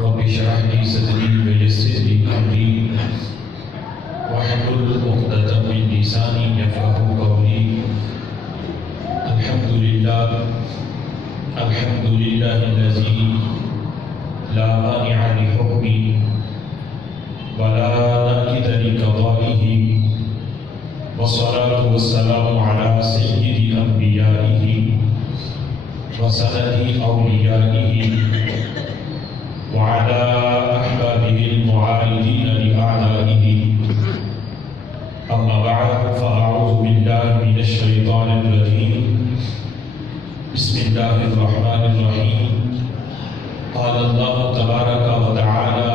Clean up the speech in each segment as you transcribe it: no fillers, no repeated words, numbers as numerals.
رب اشرح لي صدري ويسر لي امري واحلل عقدة من لساني يفقهوا قولي. الحمد لله الذي لا مانع لحكمه ولا ناقض لقضائه، والصلاة والسلام على سيد أنبيائه وسند أوليائه وعلى أحبابه المعاندين لأعدائه. أما بعد، فأعوذ بالله من الشيطان الرجيم. بسم الله الرحمن الرحيم. قال الله تبارك وتعالى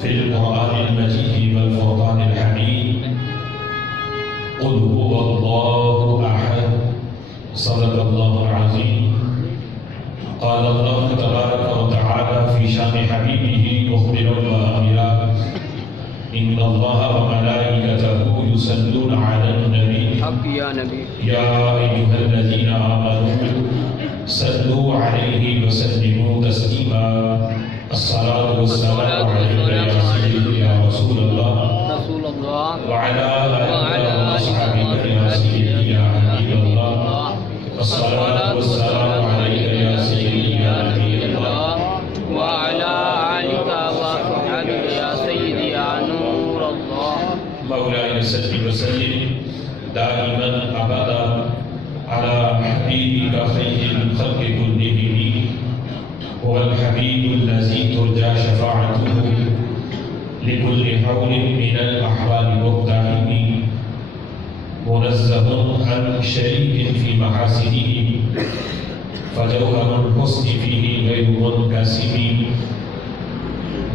في القرآن المجيد والفرقان الحميد: قل هو الله أحد. صدق الله العظيم. قال الله تبارك وتعالى في شان حبيبه مخبرا وآمرا: إن الله وملائكته يصلون على النبي يا أيها الذين آمنوا صلوا عليه وسلموا تسليما. الصلاة والسلام عليك يا سيدي يا رسول الله وعلى آلك وأصحابك يا سيدي يا حبيب الله. الصلاة والسلام عليك يا سيدي يا نبي الله وعلى آلك وصحبك يا سيدي يا نور الله. مولاي صل وسلم دائما أبدا على حبيبك خير الخلق كلهم. هو الحبيب الذي ترجى شفاعته لكل حول من الأحوال مقتحم، منزه عن شريك في محاسنه، فجوهر الحسن فيه غير منكسم.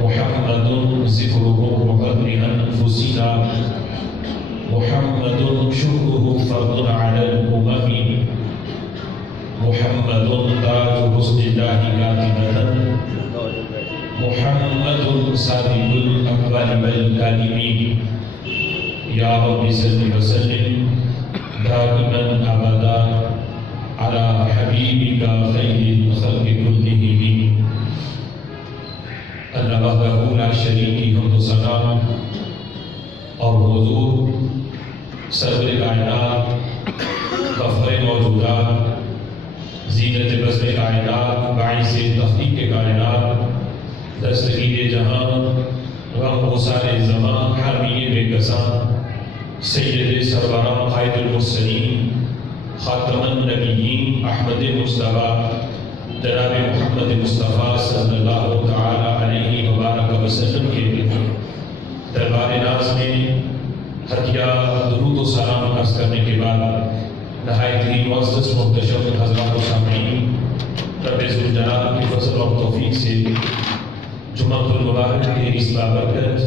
محمد ذكره روح لأنفسنا، محمد شكره فرض على الأمم، محمد تاج حسن الله كاتبة، محمد سابق الأقوال والكلم. يا رب صل وسلم دائما أبدا على حبيبك خير الخلق كلهم. اللہ وحدہ لا شریک حمد و ثنا اور حضور سرور کائنات، غفر موجودات، زینت بزم کائنات، باعث تخلیق کائنات، دستگیر جہاں، غم و سارے زمان، حامی بے کساں، سید سروران قائد المرسلین، خاتم النبیین احمد مصطفیٰ جناب محمد مصطفیٰ صلی اللہ تعالی علیہ وبارک وسلم کے دربار ناز میں ہدیہ درود و سلام عرض کرنے کے بعد نہایت ہی معزز محتشم حضرات و سامعین، رب ذوالجلال کی فضل اور توفیق سے جمعۃ المبارک کے اس بابرکت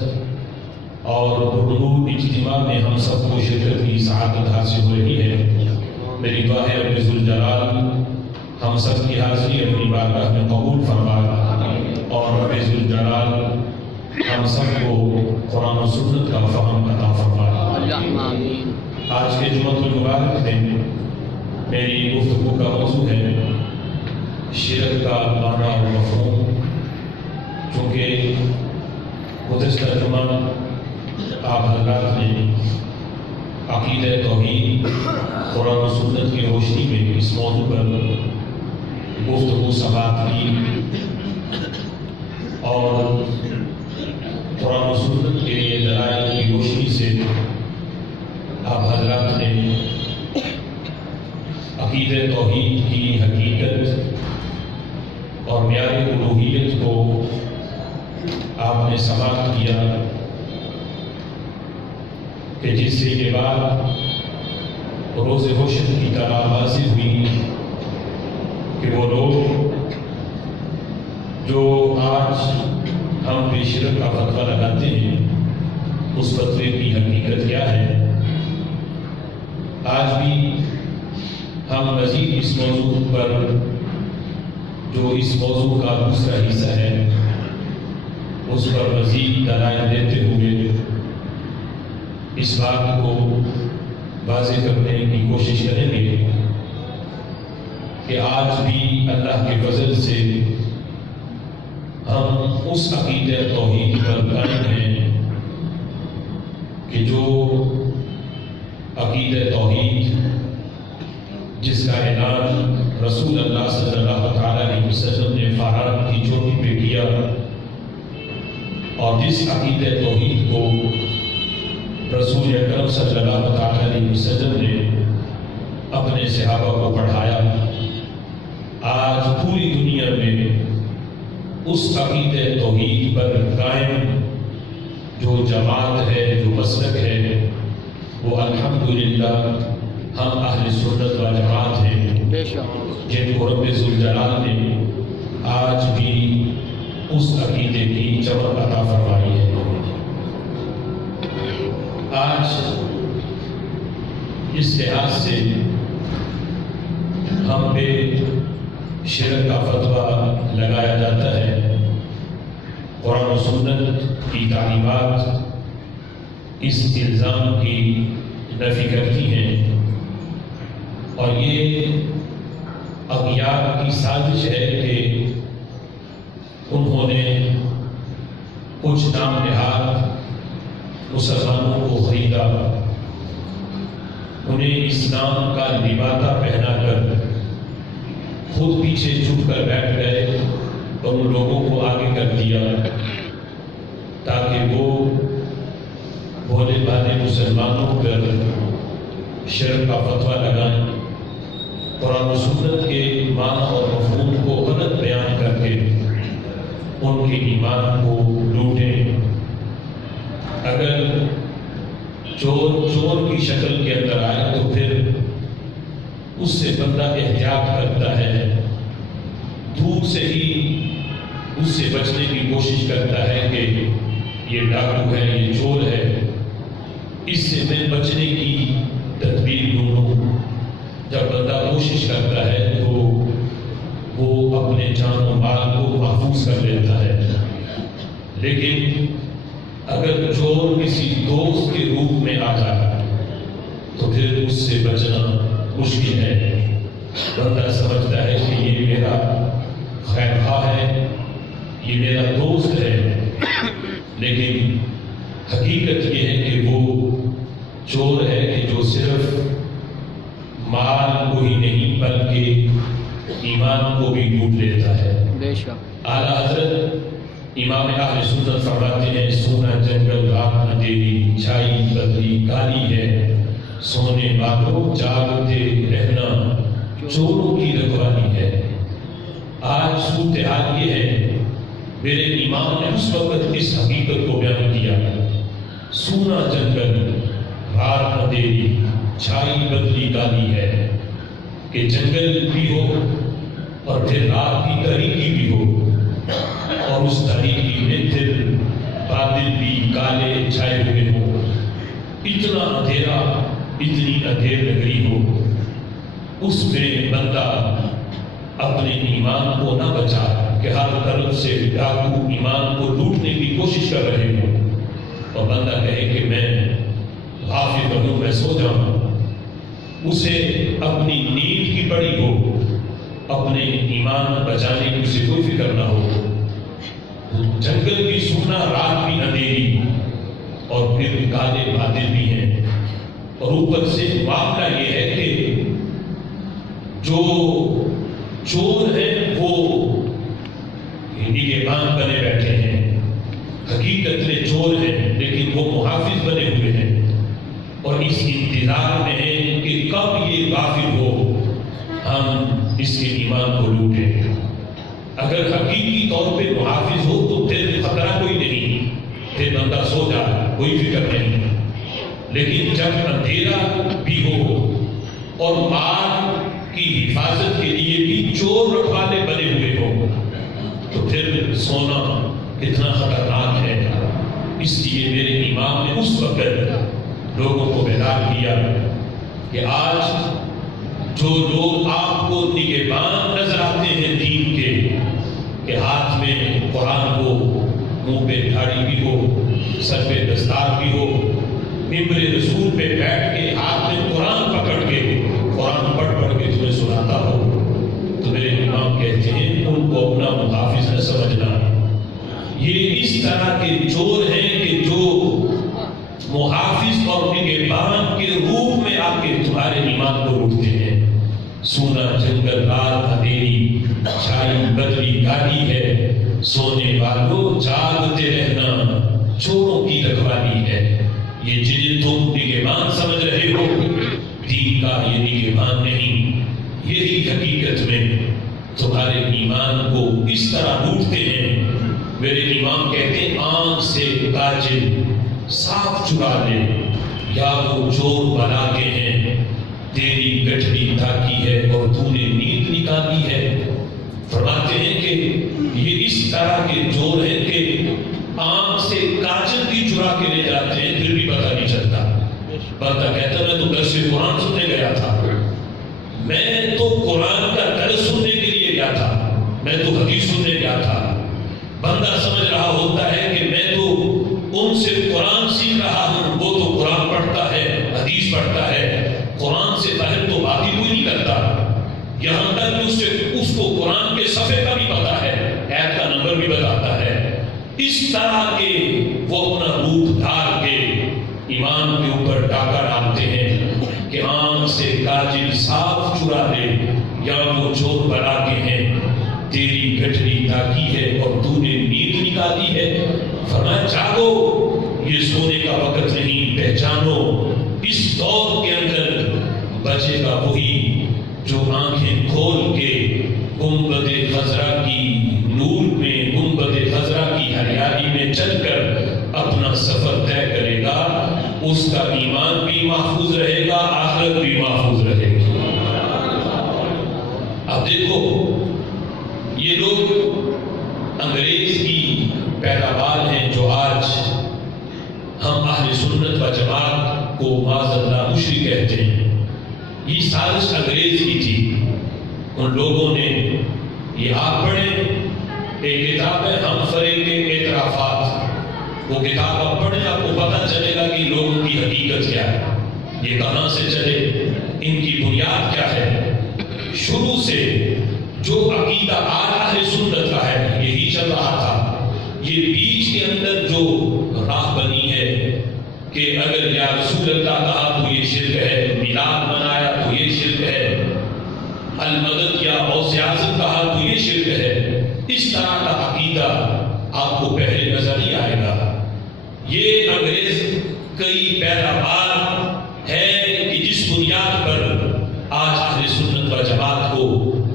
اور پرنور اجتماع میں ہم سب کو شرکت کی سعادت حاصل ہو رہی ہے. میری دعا ہے رب ذوالجلال ہم سب کی حاضری اپنی بارگاہ میں قبول فرما اور رب ذوالجلال ہم سب کو قرآن و سنت کا فہم عطا فرما. آج کے جمعۃ المبارک میں میری گفتگو کا موضوع ہے شرک کا معنی اور مفہوم. چونکہ گزشتہ جمعہ آپ حضرات نے عقیدہ توحید قرآن و سنت کی روشنی میں اس موضوع پر گفتگو سماعت کی اور قرآن و سنت کے دلائل کی روشنی سے آپ حضرات نے عقیدہ توحید کی حقیقت اور معیار الوہیت کو آپ نے سماعت کیا کہ جس سے یہ بات روز روشن کی طرح واضح ہوئی کہ وہ لوگ جو آج ہم بے شرک کا فتویٰ لگاتے ہیں اس فتوے کی حقیقت کیا ہے. آج بھی ہم مزید اس موضوع پر جو اس موضوع کا دوسرا حصہ ہے اس پر مزید دلائل دیتے ہوئے اس بات کو واضح کرنے کی کوشش کریں گے کہ آج بھی اللہ کے فضل سے ہم اس عقیدہ توحید پر قائم ہیں کہ جو عقیدہ توحید جس کا اعلان رسول اللہ صلی اللہ تعالیٰ علیہ وسلم نے فاران کی چوٹی پہ کیا، اور جس عقیدہ توحید کو رسول اکرم صلی اللہ تعالیٰ علیہ وسلم نے اپنے صحابہ کو پڑھایا، آج پوری دنیا میں اس عقیدہ توحید پر قائم جو جماعت ہے، جو مسلک ہے، وہ الحمدللہ ہم اہل سنت و جماعت ہیں، جن کو رب ذوالجلال نے آج بھی اس عقیدے کی چمک عطا فرمائی ہے۔ آج اس لحاظ سے ہم پہ شرک کا فتویٰ لگایا جاتا ہے، قرآن و سنت کی تعلیمات اس الزام کی نفی کرتی ہیں، اور یہ اغیار کی سازش ہے کہ انہوں نے کچھ نام نہاد مسلمانوں کو خریدا، انہیں اسلام کا لبادہ پہنا کر خود پیچھے چھپ کر بیٹھ گئے اور ان لوگوں کو آگے کر دیا تاکہ وہ بھولے بھالے مسلمانوں پر شرک کا فتویٰ لگائیں، قرآن و سنت کے معنی اور مفہوم کو غلط بیان کر کے ان کے ایمان کو لوٹیں۔ اگر چور کی شکل کے اندر آئے تو پھر اس سے بندہ احتیاط کرتا ہے، دور سے ہی اس سے بچنے کی کوشش کرتا ہے کہ یہ ڈاکو ہے، یہ چور ہے، اس سے میں بچنے کی تدبیر ڈھونڈوں۔ جب بندہ کوشش کرتا ہے تو وہ اپنے جان و مال کو محفوظ کر لیتا ہے، لیکن اگر چور کسی دوست کے روپ میں آ جائے تو پھر اس سے بچنا مشکل ہے۔ بندہ سمجھتا ہے کہ یہ میرا خیر خواہ ہے، یہ میرا دوست ہے، لیکن حقیقت یہ ہے کہ وہ چور ہے کہ جو صرف مال کو ہی نہیں بلکہ ایمان کو بھی لوٹ لیتا ہے۔ اعلیٰ حضرت امام اہل سنت فرماتے ہیں، سونا جنگل رات اندھیری، چھائی بدلی کالی ہے، سونے والوں جاگتے رہنا چوروں کی رکھوالی ہے۔ آج صورتحال یہ ہے، میرے امام نے اس وقت اس حقیقت کو بیان کیا، سونا جنگل رات اندھیری، چھائی بدلی کالی ہے، کہ جنگل بھی ہو اور پھر رات کی تاریکی بھی ہو، اور اس تاریکی میں پھر بادل بھی کالے چھائے ہوئے ہو، اتنا اندھیرا، اتنی اندھیر نگری ہو، اس میں بندہ اپنے ایمان کو نہ بچا کہ ہر طرف سے ڈاکو ایمان کو لوٹنے کی کوشش کر رہے ہو، اور بندہ کہے کہ میں غافل بنوں، میں سو جاؤں، اسے اپنی نیند کی پڑی ہو، اپنے ایمان بچانے کی اسے کوئی فکر نہ ہو، جنگل بھی سونا، رات بھی اندھیری، اور پھر کالے بادل بھی ہیں، اور اوپر سے معاملہ یہ ہے کہ جو چور ہیں وہ نگہبان بنے بیٹھے ہیں، حقیقت میں چور ہیں لیکن وہ محافظ بنے ہوئے ہیں، اور اس انتظار میں ہے کہ کب یہ غافل ہو ہم اس کے ایمان کو لوٹیں۔ اگر حقیقی طور پہ محافظ ہو تو پھر خطرہ کوئی نہیں، پھر بندہ سو جائے، کوئی فکر نہیں، لیکن جب اندھیرا بھی ہو اور مال کی حفاظت کے لیے بھی چور رکھوالے بنے ہوئے ہو تو پھر سونا کتنا خطرناک ہے۔ اس لیے میرے امام نے اس وقت لوگوں کو بیدار کیا کہ آج جو لوگ آپ کو نگہبان نظر آتے ہیں دین کے، کہ ہاتھ میں قرآن ہو، منہ پہ دھاڑی بھی ہو، سر پہ دستار بھی ہو، ممبر رسول پہ بیٹھ کے ہاتھ میں قرآن پکڑ کے قرآن پڑھ کے تمہیں سناتا ہو، تو میرے امام کہتے ہیں ان کو اپنا محافظ نہ سمجھنا، یہ اس طرح کے چور ہیں کہ جو محافظ اور نگہبان کے روپ میں آ کے تمہارے ایمان کو لوٹتے ہیں۔ سونا جنگل رات اندھیری چھائی بدلی گاڑی ہے، سونے والوں جاگتے رہنا چوروں کی رکھوالی ہے۔ یہ جنہیں تم نگہبان سمجھ رہے ہو، دین کا یہ نگہبان نہیں، یہی حقیقت میں تمہارے ایمان کو اس طرح لوٹتے ہیں۔ میرے امام کہتے ہیں آنکھ سے کاجل صاف چرا لے، یا وہ چور بنا کے ہیں، تیری گٹھڑی تاکی ہے اور تو نے نیند نکالی ہے۔ فرماتے ہیں کہ یہ اس طرح کے چور ہیں کہ آنکھ سے کاجل بھی چرا کے لے جاتے ہیں، پھر بھی پتہ نہیں چلتا۔ بندہ کہتا میں تو درس قرآن سننے گیا تھا، میں تو قرآن کا درس سننے کے لیے گیا تھا، میں تو حدیث سننے گیا تھا۔ بندہ سمجھ رہا ہوتا ہے کہ میں تو ان سے قرآن سیکھ رہا ہوں، وہ تو قرآن پڑھتا ہے، حدیث پڑھتا ہے، قرآن سے باہر تو بات ہی کوئی نہیں کرتا، یہاں تک کہ اس کو قرآن کے صفحے کا بھی پتا ہے، آیت کا نمبر بھی بتاتا ہے۔ اس طرح کے وہ اپنا روپ دھار کے ایمان کے اوپر ڈاکہ ڈالتے ہیں کہ آنکھ سے کاجل صاف چرا لے، یا وہ چور بنا کے ہیں، تیری گٹھڑی تاکی ہے اور تو نے نیند نکالی ہے۔ فرمایا جاگو، یہ سونے کا وقت نہیں، پہچانو اس دور کے اندر بچے گا وہی جو آنکھیں کھول کے گنبد خضرا کی نور میں، گنبد خضرا کی ہریالی میں چل کر اپنا سفر طے کرے گا، اس کا ایمان بھی محفوظ رہے گا، آخرت بھی محفوظ رہے گی۔ اب دیکھو یہ لوگ انگریز کی پیداوار ہیں جو آج ہم اہل سنت و جماعت کو معاذ اللہ مشرک کہتے ہیں۔ یہ سازش انگریز کی تھی، ان لوگوں نے، یہ آپ پڑھیں، ایک کتاب ہے ہم فرے کے اعترافات، وہ کتاب آپ پڑھیں آپ کو پتہ چلے گا کہ لوگوں کی حقیقت کیا ہے، یہ کہاں سے چلے، ان کی بنیاد کیا ہے۔ شروع سے جو عقیدہ آج اہل سنت کا ہے یہی چل رہا تھا۔ یہ بیچ کے اندر جو راہ بنی ہے کہ اگر یا رسول اللہ کہا تو یہ شرک ہے، میلاد منایا تو یہ شرک ہے، المدد یا غوث اعظم کہا تو یہ شرک ہے، اس طرح کا عقیدہ آپ کو پہلے نظر نہیں آئے گا۔ یہ انگریز کئی پیداوار ہے کہ جس بنیاد پر آج اہل سنت و جماعت کو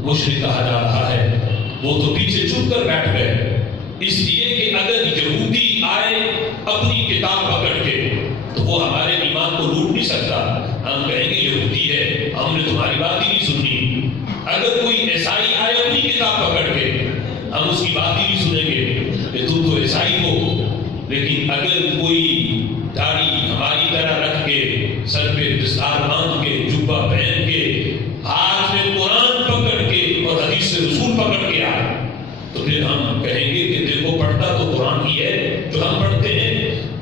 مشرک کہا جا رہا ہے، وہ تو پیچھے چھپ کر بیٹھ گئے، اس لیے کہ اگر یہودی آئے اپنی کتاب پکڑ کے تو وہ ہمارے ایمان کو لوٹ نہیں سکتا۔ ہم کہیں گے یہودی ہے، ہم نے تمہاری بات ہی نہیں سنی۔ اگر کوئی عیسائی آئے اپنی کتاب پکڑ کے، ہم اس کی بات ہی نہیں سنیں گے کہ تم تو عیسائی ہو۔ لیکن اگر کوئی داڑھی ہماری طرح رکھ کے، سر پہ دستار باندھ کے، جبہ پہن کے، ہاتھ میں قرآن پکڑ کے اور حدیث رسول پکڑ کے آئے تو پھر ہم کہیں گے کہ دیکھو پڑھتا تو قرآن ہی ہے جو ہم پڑھتے ہیں،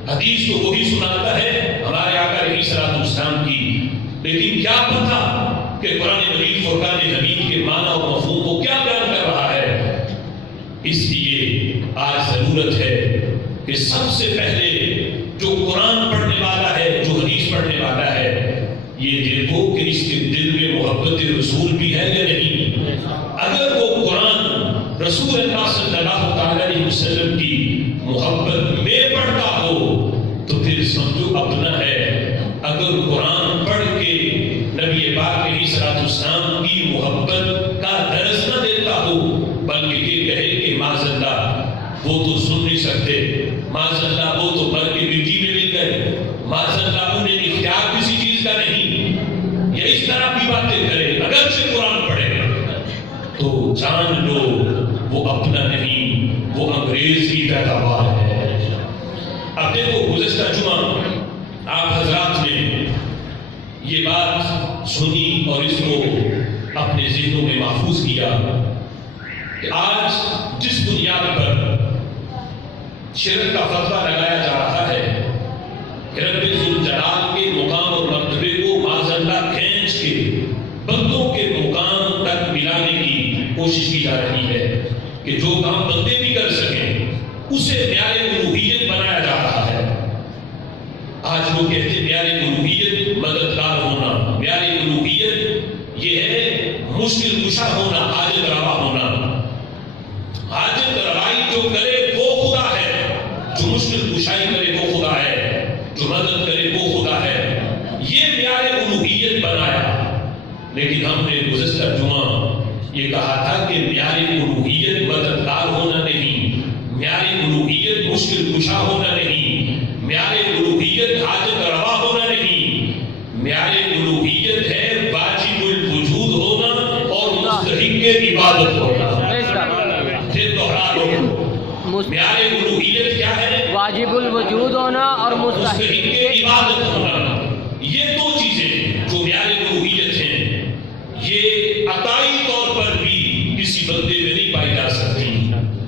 حدیث تو وہی سناتا ہے ہمارے آقا علیہ الصلوۃ والسلام کی، لیکن کیا پتہ کہ قرآن مجید فرقان حمید کے معنی اور مفہوم کو کیا بیان کر رہا ہے۔ اس لیے آج ضرورت ہے کہ سب سے پہلے جو قرآن پڑھنے والا ہے، جو حدیث پڑھنے والا ہے، یہ دیکھو کہ اس کے دل میں محبت رسول بھی ہے یا نہیں۔ اگر وہ قرآن رسول اللہ صلی اللہ علیہ وسلم کی محبت میں پڑھتا ہو تو پھر سمجھو اپنا ہے۔ اگر قرآن پڑھ کے نبی پاک علیہ الصلوۃ والسلام کی محبت کا درس نہ دیتا ہو، بلکہ یہ کہے کہ معاذ اللہ وہ تو سن نہیں سکتے، معاذ اللہ وہ تو مر کے مٹی میں مل گئے، معاذ اللہ انہیں اختیار کسی چیز کا نہیں، یا اس طرح کی باتیں کرے، اگر سے قرآن پڑھے تو جان لو وہ اپنا نہیں، وہ انگریز کی پیداوار ہے۔ اب دیکھو گزشتہ جمعہ آپ حضرات نے یہ بات سنی اور اس کو اپنے ذہنوں میں محفوظ کیا کہ آج جس بنیاد پر شرک کا فتویٰ لگایا جا رہا ہے کہ رب ذوالجلال کے مقام اور مرتبے کو معاذ اللہ کھینچ کے بندوں کے مقام تک ملانے کی کوشش کی جا رہی ہے کہ جو کام بندے بھی کر سکیں اسے معیار الوہیت بنایا جا رہا ہے۔ آج لوگ کہتے ہیں معیار الوہیت مددگار ہونا، معیار الوہیت یہ ہے مشکل کشا ہونا، حاجت روا ہونا۔ حاجت روائی جو کرے وہ خدا ہے، جو مشکل کشائی کرے وہ خدا ہے، جو مدد کرے وہ خدا ہے۔ یہ معیار الوہیت بنایا، لیکن ہم نے گزشتہ جمعہ یہ کہا تھا کہ معیار الوہیت مددگار ہونا نہیں، معیار الوہیت مشکل کشا ہونا نہیں، معیار الوہیت حاجت روا ہونا نہیں، معیار الوہیت ہے واجب الوجود ہونا اور مستحق عبادت ہونا۔ پھر دوہرا لو، معیار الوہیت کیا ہے؟ واجب الوجود ہونا اور مستحق عبادت ہونا۔ یہ دو چیزیں جو معیار الوہیت ہیں، یہ عطائی طور پر بھی کسی بندے میں نہیں پائی جا سکتی۔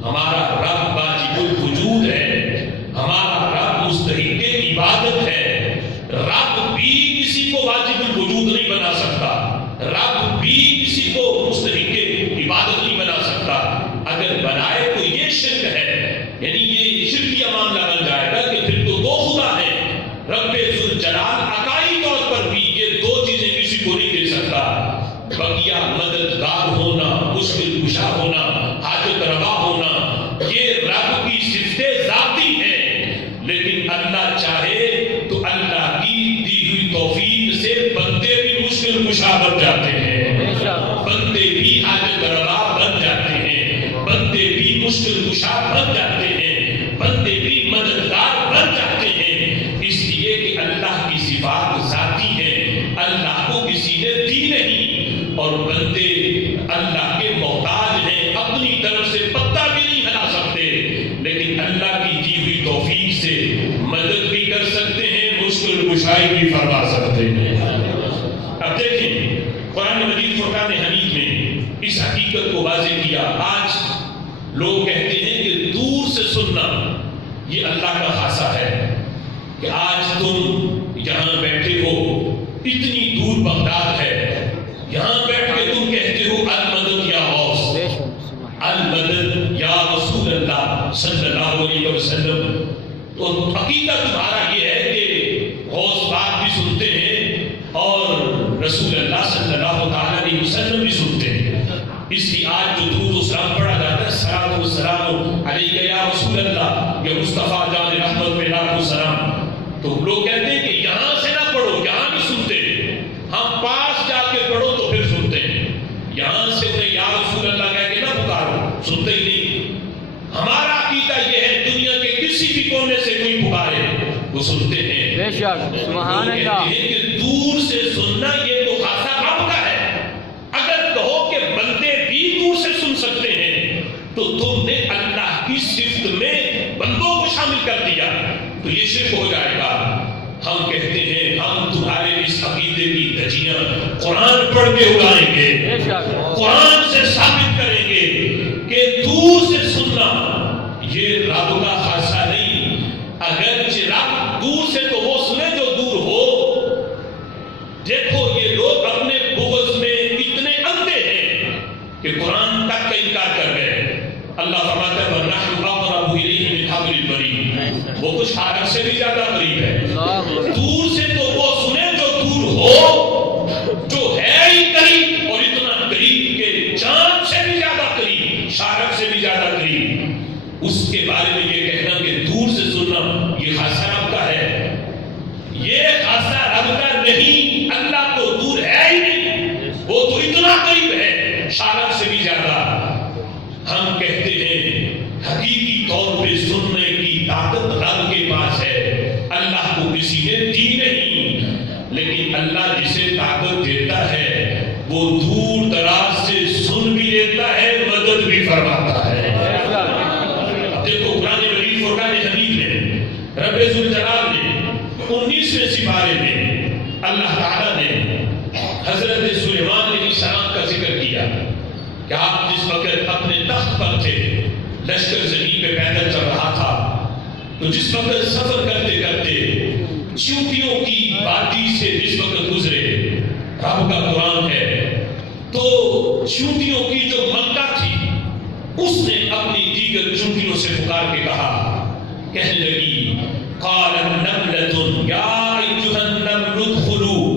ہمارا رب واجب الوجود ہے، ہمارا رب مستحق عبادت ہے۔ رب بھی کسی کو واجب الوجود نہیں بنا سکتا، رب بھی کسی کو مستحق عبادت نہیں بنا سکتا۔ اگر بنائے تو یہ شرک ہے، یعنی یہ شرکیہ معاملہ بن جائے گا کہ پھر تو دو خدا ہیں۔ رب ذوالجلال عقائی طور پر بھی یہ دو چیزیں کسی کو نہیں دے سکتا۔ بقیہ مددگار ہونا، مشکل کشا ہونا، حاجت روا ہونا، یہ رب کی صفتیں ذاتی ہیں۔ لیکن اللہ چاہے تو اللہ کی دی ہوئی توفیق سے بندے بھی مشکل کشا بن جاتے ہیں، بندے بھی حاجت روا بن جاتے ہیں، بندے بھی مشکل کشا بن جاتے ہیں، بندے بھی مددگار بن جاتے ہیں، اس لیے کہ اللہ کی صفات ذاتی ہیں، اللہ کو کسی نے دی نہیں، اور بندے اللہ کے محتاج ہیں، اپنی طرف سے پتہ بھی نہیں ہلا سکتے، لیکن اللہ کی دی ہوئی توفیق سے مدد بھی کر سکتے ہیں، مشکل کشائی بھی فرما سکتے ہیں۔ اب دیکھیں قرآن مجید فرقان حمید نے اس حقیقت کو واضح کیا۔ آج لوگ کہتے ہیں کہ دور سے سننا یہ اللہ کا خاصہ ہے، کہ آج تم یہاں بیٹھے ہو، اتنی دور بغداد ہے، یہاں بیٹھ کے تم کہتے ہو المدد یا غوث، المدد یا رسول اللہ صلی اللہ علیہ وسلم، تو عقیدہ تمہارا یہ ہے کہ غوث پاک بھی سنتے ہیں اور رسول اللہ صلی اللہ علیہ وسلم بھی سنتے ہیں۔ اس لیے آج جو درود و سلام پڑھا جاتا ہے، صلاۃ و سلام علیک یا رسول اللہ، یا مصطفیٰ جان رحمت پہ لاکھوں سلام، تو لوگ کہتے ہیں کہ یہاں سے نہ پڑھو، یہاں بھی سنتے ہیں، ہم پاس جا کے پڑھو تو پھر سنتے ہیں، یہاں سے انہیں یا رسول اللہ کہہ کے نہ پکارو، سنتے ہی نہیں۔ ہمارا عقیدہ یہ ہے دنیا کے کسی بھی کونے سے کوئی پکارے وہ سنتے ہیں۔ بے شک سبحان اللہ۔ کہتے ہیں کہ دور سے سننا یہ تو خاصہ رب کا ہے۔ اگر کہو کہ بندے بھی دور سے سن سکتے ہیں تو تم نے اللہ کی صفت میں بندوں کو شامل کر دیا، تو یہ شرک ہو جائے گا۔ ہم کہتے ہیں ہم تمہارے اس عقیدے کی دھجیاں قرآن پڑھ کے اڑائیں گے، قرآن سے ثابت کریں گے کہ دور سے سننا یہ رب کا خاصہ نہیں۔ اگرچہ رب دور سے تو وہ سنے جو دور ہو۔ دیکھو یہ لوگ اپنے بغض میں اتنے اندھے ہیں کہ قرآن تک کا انکار کر گئے۔ اللہ فرماتا ہے وَنَحْنُ أَقْرَبُ إِلَيْهِ مِنْ حَبْلِ الْوَرِيدِ، وہ کچھ حارث سے بھی زیادہ قریب ہے۔ دور سے تو وہ سنے جو دور ہو، جو ہے ہی قریب، اور اتنا قریب کہ چاند سے بھی زیادہ قریب، شارق سے بھی زیادہ قریب۔ اس کے بارے میں یہ کہنا کہ دور سے سننا یہ خاصہ رب کا ہے، یہ خاصہ رب کا نہیں۔ اللہ تو دور ہے ہی نہیں، وہ تو اتنا قریب ہے، شارق سے بھی زیادہ۔ ہم کہتے ہیں حقیقی طور پہ سننے کی طاقت رب کے پاس ہے، اللہ کو کسی نے دی نہیں، لیکن اللہ جسے طاقت دیتا ہے وہ دور دراز سے سن بھی دیتا ہے، مدد بھی فرماتا ہے۔ دیکھو قرآن مجید فرقان حمید میں رب ذوالجلال نے 19ویں سپارے میں اللہ تعالیٰ نے حضرت سلیمان علیہ السلام کا ذکر کیا کہ آپ جس وقت اپنے تخت پر تھے، لشکر زمین پہ پیدل چل رہا تھا، تو جس وقت سفر کرتے کرتے چیونٹیوں کی وادی سے جس وقت گزرے، رب کا قرآن ہے، تو چیونٹیوں کی جو مکہ تھی اس نے اپنی دیگر دیگر چونٹیوں سے پکار کے کہا، کہنے لگی قال النملة یا ایھا النمل ادخلوا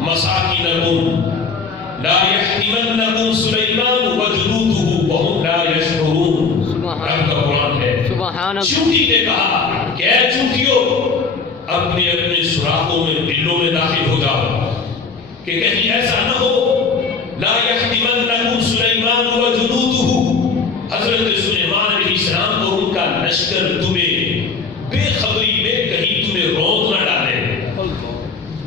مساکنکم لا يحطمنكم سلیمان وجنودہ وهم لا يشعرون۔ رب کا قرآن ہے۔ سبحان اللہ۔ چونٹی نے کہا کہ اے چونٹیوں اپنے اپنے سوراخوں میں بلوں میں داخل ہو جاؤ کہ کہیں ایسا نہ ہو لا يحطمنكم سلیمان وجنودہ، حضرت سلیمان علیہ السلام اور ان کا لشکر تمہیں بے خبری میں کہیں تمہیں روک نہ ڈالے،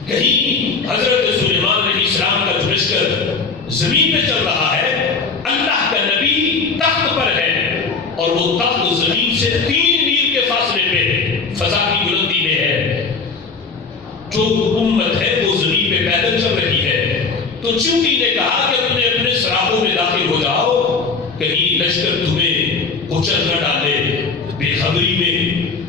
کہیں حضرت سلیمان علیہ السلام کا جو لشکر زمین پہ چل رہا ہے، اللہ کا نبی تخت پر ہے اور وہ تخت زمین سے 3 میل کے فاصلے پہ فضا کی بلندی میں ہے، جو امت ہے وہ زمین پہ پیدل چل رہی ہے۔ تو چونٹی نے کہا کہ اپنے اپنے سراحوں میں داخل ہو جاؤ، کہیں لشکر تمہیں کچل نہ ڈالے بے خبری میں،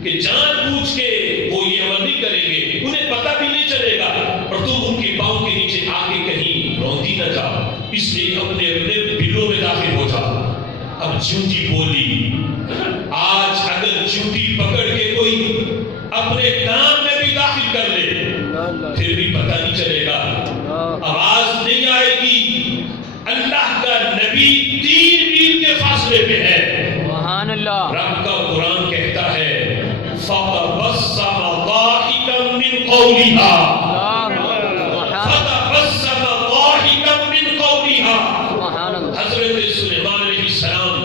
کہ جان بوجھ کے وہ یہ عمل نہیں کریں گے، انہیں پتہ بھی نہیں چلے گا اور تم ان کے پاؤں کے نیچے آ کے کہیں روندی نہ جاؤ، اس لیے اپنے اپنے بلوں میں داخل ہو جاؤ۔ اب چونٹی بولی، آج اگر چونٹی پکڑ کے کوئی اپنے کام میں بھی داخل کر لے پھر بھی پتہ نہیں چلے گا، آواز نہیں آئے گی، اللہ کا نبی 3 میل کے فاصلے پہ ہے۔ سبحان اللہ۔ رب کا قرآن کہتا ہے فَتَبَسَّمَ ضَاحِكًا مِّن قَوْلِهَا، فَتَبَسَّمَ ضَاحِكًا مِّن قَوْلِهَا۔ حضرت سلیمان علیہ السلام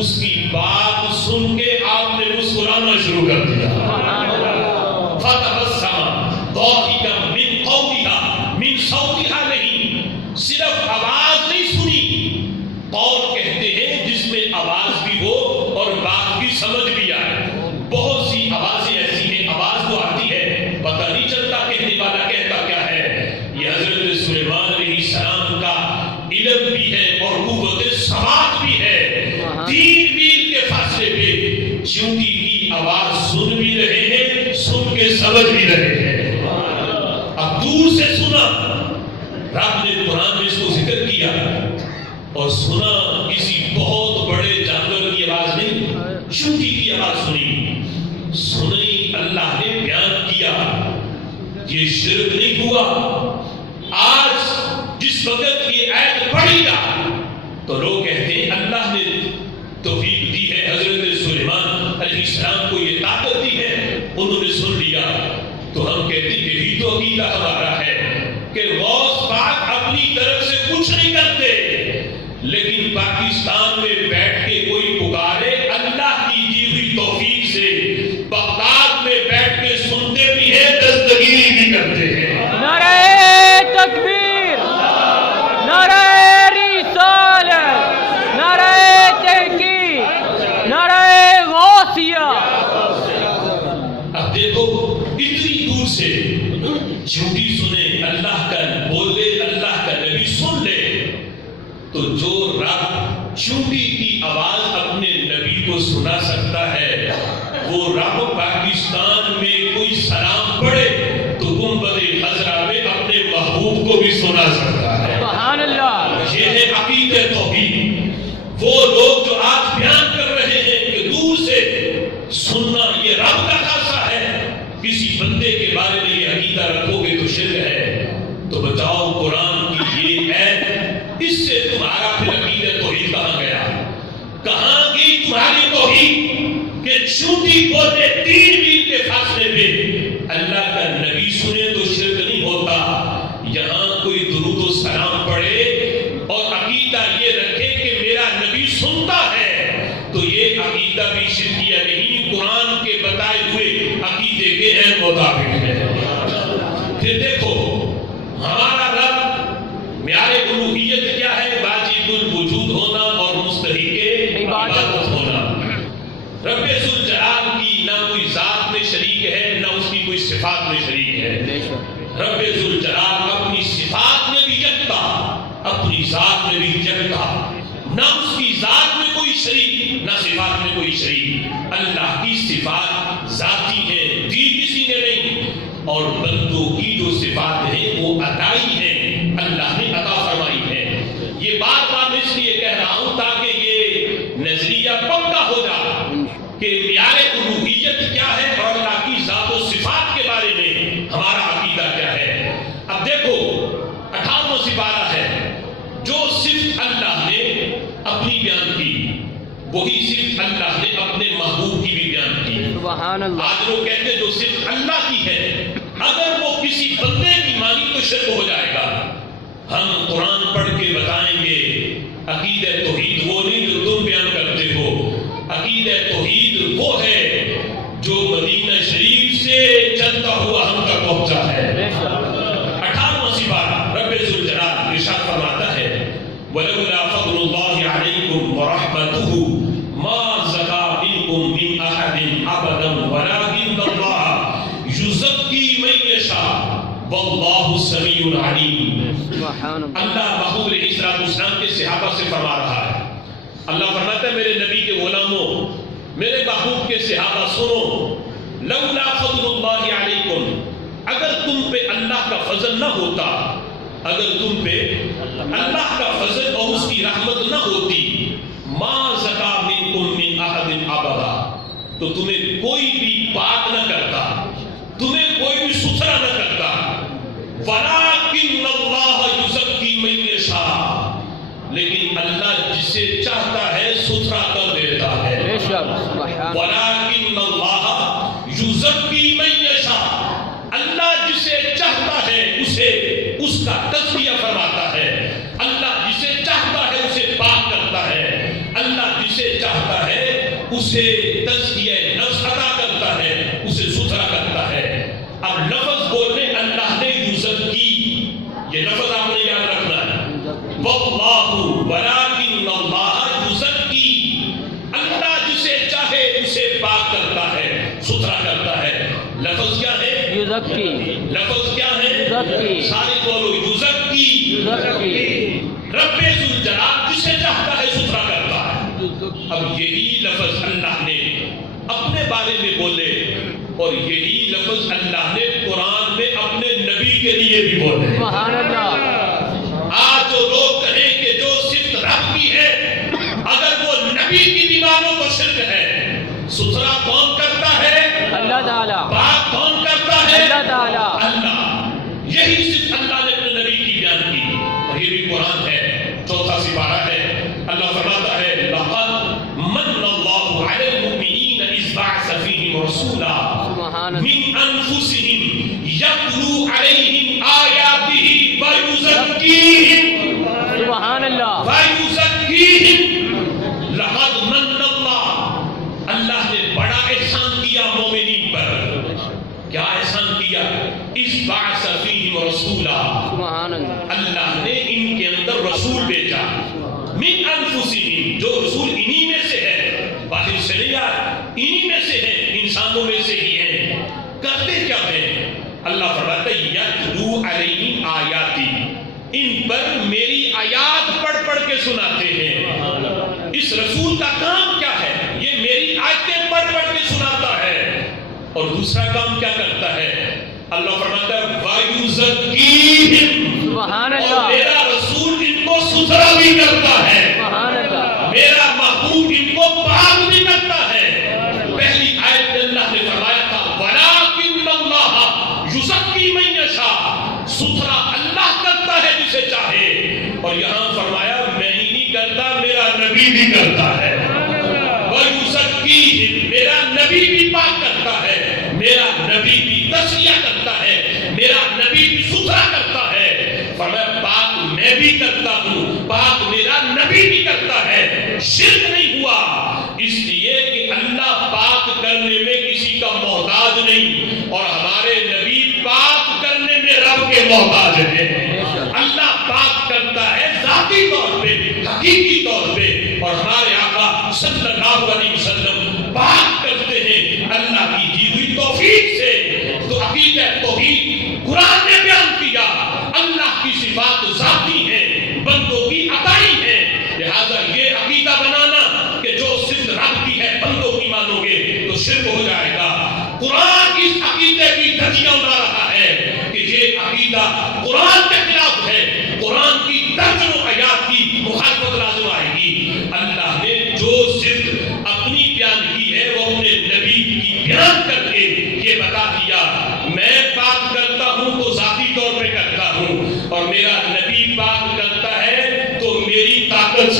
اس کی بات سن کے آپ نے مسکرانا شروع کر دیا۔ فَتَبَسَّمَ ضَاحِكًا مِّن قَوْلِهَا، مِن صَوْتِهَا نہیں، صرف آواز نہیں سنی، قول کہتے ہیں جس میں آواز بھی ہو اور بات بھی سمجھ بھی آئے۔ بہت سی آوازیں ایسی ہیں، آواز تو آتی ہے پتہ نہیں چلتا کہنے والا کہتا کیا ہے۔ یہ حضرت سلیمان علیہ السلام کا علم بھی ہے اور قوت سماعت بھی ہے۔ 3 میل کے فاصلے پہ چونٹی کی آواز سن بھی رہے ہیں، سن کے سمجھ بھی رہے ہیں۔ اب دور سے سنا، رب نے قرآن میں اس کو ذکر کیا اور سنا کسی بہت بڑے جانور کی آواز نہیں، چونٹی کی آواز سنی اللہ نے بیان کیا۔ یہ شرک نہیں ہوا۔ آج جس وقت یہ آیت پڑھی گا تو لوگ کہتے ہیں اللہ نے توفیق دی ہے، حضرت سلیمان علیہ السلام کو یہ طاقت دی ہے، انہوں نے سن لیا، تو ہم کہتے ہیں کہ یہی تو عقیدہ ہمارا ہے کہ غوث پاک اپنی طرف سے کچھ نہیں کرتے، لیکن پاکستان میں بیٹھ کے کوئی پکارے اللہ کی دی ہوئی توفیق سے، بغداد میں بیٹھ کے سنتے بھی ہیں، دستگیری بھی کرتے ہیں۔ نعرہ تکبیر، نعرہ رسالت، نعرہ تحقیق، نعرہ غوثیہ۔ اب دیکھو اتنی دور سے جھوٹی سنے، اللہ کا بولے، اللہ کا نبی سن لے، تو جو رب چونٹی کی آواز اپنے نبی کو سنا سکتا ہے، وہ رب پاکستان میں کوئی سلام پڑھے تو گنبد خضرا میں اپنے محبوب کو بھی سنا سکتا ہے۔ سبحان اللہ۔ یہ ہے عقیدہ توحید۔ وہ لوگ جو آج بیان کر رہے ہیں کہ دور سے سننا یہ رب کا خاصہ ہے، کسی بندے کے بارے میں یہ عقیدہ رکھو گے تو شرک ہے، تو بتاؤ قرآن کی یہ ایت، اس سے تمہارا پھر عقیدہ توحید کہاں گیا؟ کہاں گئی تمہاری توحید کہ چونٹی بولے 3 میل کے فاصلے پہ اللہ کا نبی سنے تو شرک نہیں ہوتا؟ یہاں کوئی درود و سلام پڑھے اور عقیدہ یہ رکھے کہ میرا نبی سنتا ہے، تو یہ عقیدہ بھی شرکیہ نہیں، قرآن کے بتائے ہوئے عقیدے کے عین مطابق ہے۔ پھر دیکھو ہمارا رب معیار الوہیت کیا ہے؟ واجب الوجود ہونا اور مستحق عبادت ہونا۔ رب ذوالجلال کی نہ کوئی ذات میں شریک ہے، نہ اس کی کوئی صفات میں شریک ہے۔ رب ذوالجلال اپنی صفات میں بھی یکتا، اپنی ذات میں بھی یکتا، نہ اس کی ذات میں کوئی شریک، نہ صفات میں کوئی شریک۔ اللہ کی صفات ذاتی ہیں، دی کسی نے نہیں، اور بندوں کی جو صفات ہیں وہ عطائی ہیں، اللہ نے عطا فرمائی ہے۔ یہ بار بار اس لیے کہہ رہا ہوں تاکہ یہ نظریہ پکا ہو جائے کہ معیار الوہیت کیا ہے اور اللہ کی ذات و صفات کے بارے میں ہمارا عقیدہ کیا ہے۔ اب دیکھو 58واں سپارہ ہے، جو صرف اللہ نے اپنی بیان کی وہی صرف اللہ نے اپنے محبوب کی بھی بیان کی۔ سبحان اللہ۔ آج لوگ کہتے ہیں جو صرف اللہ کی ہے، اگر وہ کسی بندے کی مانی تو شرک ہو جائے گا۔ ہم قرآن پڑھ کے بتائیں گے عقیدہ توحید وہ نہیں جو تم بیان کرتے ہو، عقیدہ توحید وہ ہے جو مدینہ شریف سے چلتا ہوا ہم تک پہنچا ہے۔ 58واں سپارہ رب ذوالجلال ارشاد فرماتا ہے وَلَوْلَا فَضْلُ اللَّهِ عَلَيْكُمْ وَرَحْمَتُهُ مَا زَكَىٰ مِنْكُمْ مِنْ أَحَدٍ أَبَدًا وَلَٰكِنَّ اللَّهَ يُزَكِّي مَن يَشَاءُ وَاللَّهُ السَّمِيعُ الْعَلِيمُ۔ اللہ محبوب علیہ السلام کے صحابہ سے فرما رہا ہے، اللہ فرماتا ہے میرے نبی کے غلاموں، میرے محبوب کے صحابہ سنو، لولا فضل اللہ علیکم، اگر تم پہ اللہ کا فضل نہ ہوتا، اگر تم پہ اللہ کا فضل اور اس کی رحمت نہ ہوتی، ما زکا منکم من احد ابدا، تو تمہیں کوئی بھی پاک نہ کرتا، تمہیں کوئی بھی ستھرا نہ کرتا، ولکن اللہ یزکی من یشاء، لیکن اللہ جسے چاہتا ہے ستھرا کر دیتا ہے۔ وَلَٰكِنَّ اللَّهَ يُزَكِّي مَن يَشَاءُ، اللہ جسے چاہتا ہے اسے اس کا تزکیہ فرماتا ہے، اللہ جسے چاہتا ہے اسے پاک کرتا ہے، اللہ جسے چاہتا ہے اسے تزکیہ نفس عطا کرتا ہے، اسے ستھرا کرتا ہے۔ اب لفظ بولنے اللہ نے یزکی، یہ لفظ آپ نے یاد رکھنا ہے، واللہ ولکن اللہ یزکی، اللہ جسے چاہے اسے پاک کرتا ہے، ستھرا کرتا ہے۔ لفظ کیا ہے؟ یزکی۔ لفظ کیا ہے؟ یزکی۔ سارے بولو یزکی۔ یزکی۔ رب ذوالجلال جسے چاہتا ہے ستھرا کرتا ہے۔ اب یہی لفظ اللہ نے اپنے بارے میں بولے اور یہی لفظ اللہ نے قرآن میں اپنے نبی کے لیے بھی بولے۔ سبحان اللہ۔ آج جو لوگ کہیں کہ جو صفت رب کی ہے، اگر وہ نبی کی دیوانوں کو شرک ہے، ستھرا کون کرتا ہے؟ اللہ تعالیٰ۔ پاک کون کرتا ہے؟ اللہ تعالیٰ۔ اللہ۔ یہی صرف اللہ نے اپنے نبی کی بیان کی، اور یہ بھی قرآن ہے، 4واں سپارہ ہے۔ اللہ فرماتا ہے لَقَدْ مَنَّ اللَّهُ عَلَى الْمُؤْمِنِينَ إِذْ بَعَثَ فِيهِمْ رَسُولًا مِنْ أَنفُسِهِمْ يَتْلُو عَلَيْهِمْ آيَاتِهِ وَيُزَكِّيهِمْ۔ سبحان اللہ۔ وَيُزَكِّيهِمْ، لَقَدْ مَنَّ اللَّهُ، اللہ نے بڑا احسان کیا مومنین پر۔ کیا احسان کیا؟ اِذْ بَعَثَ فِيهِمْ رَسُولًا، سبحان اللہ۔ اللہ نے ان کے اندر رسول بھیجا، من انفسہم، جو رسول انہی میں سے ہے، باہر سے نہیں آیا، انہی میں سے ہیں، انسانوں میں سے ہی ہیں۔ کرتے کیا ہیں؟ اللہ فرماتا ہے یتلو علیہم آیاتی، ان پر میری آیات پڑھ پڑھ کے سناتے ہیں۔ اس رسول کا کام کیا ہے؟ یہ میری آیتیں پڑھ پڑھ کے سناتا ہے، اور دوسرا کام کیا کرتا ہے؟ اللہ فرماتا ہے وَيُزَكِّيهِمْ، سبحان اللہ۔ اور میرا رسول ان کو ستھرا بھی کرتا ہے، سبحان اللہ۔ میرا محبوب ان کو پاک بھی کرتا ہے۔ پہلی آیت میں اللہ نے فرمایا تھا وَلَٰكِنَّ اللَّهَ يُزَكِّي مَن يَشَاءُ، ستھرا اللہ کرتا ہے جسے چاہے، اور یہاں فرمایا میں ہی نہیں کرتا، میرا نبی بھی کرتا ہے۔ وَيُزَكِّيهِمْ، میرا نبی بھی پاک کرتا ہے، میرا نبی بھی تزکیہ کرتا ہے، میرا نبی بھی ستھرا کرتا ہے۔ فرمایا پاک میں بھی کرتا ہوں، پاک میرا نبی بھی کرتا ہے۔ شرک نہیں ہوا، اس لیے کہ اللہ پاک کرنے میں کسی کا محتاج نہیں، اور ہمارے نبی پاک کرنے میں رب کے محتاج ہیں۔ اللہ پاک کرتا ہے ذاتی طور پہ، حقیقی طور پہ، اور ہمارے آقا صلی اللہ علیہ وسلم پاک کرتے ہیں اللہ کی دی ہوئی توفیق سے۔ تو عقیدہ توحید قرآن نے بیان کیا، اللہ کی صفات ذاتی ہیں، بندوں کی عطائی ہیں، لہذا یہ عقیدہ بنانا کہ جو صرف رب کی ہے بندوں کی مانو گے تو شرک ہو جائے گا۔ قرآن اس عقیدے کی دھجیاں اڑا رہا ہے کہ یہ عقیدہ قرآن کے خلاف ہے، قرآن کی درجنوں آیات کی مخالفت لازم آئے گی۔ اللہ نے جو صرف اپنی بیان کی ہے وہ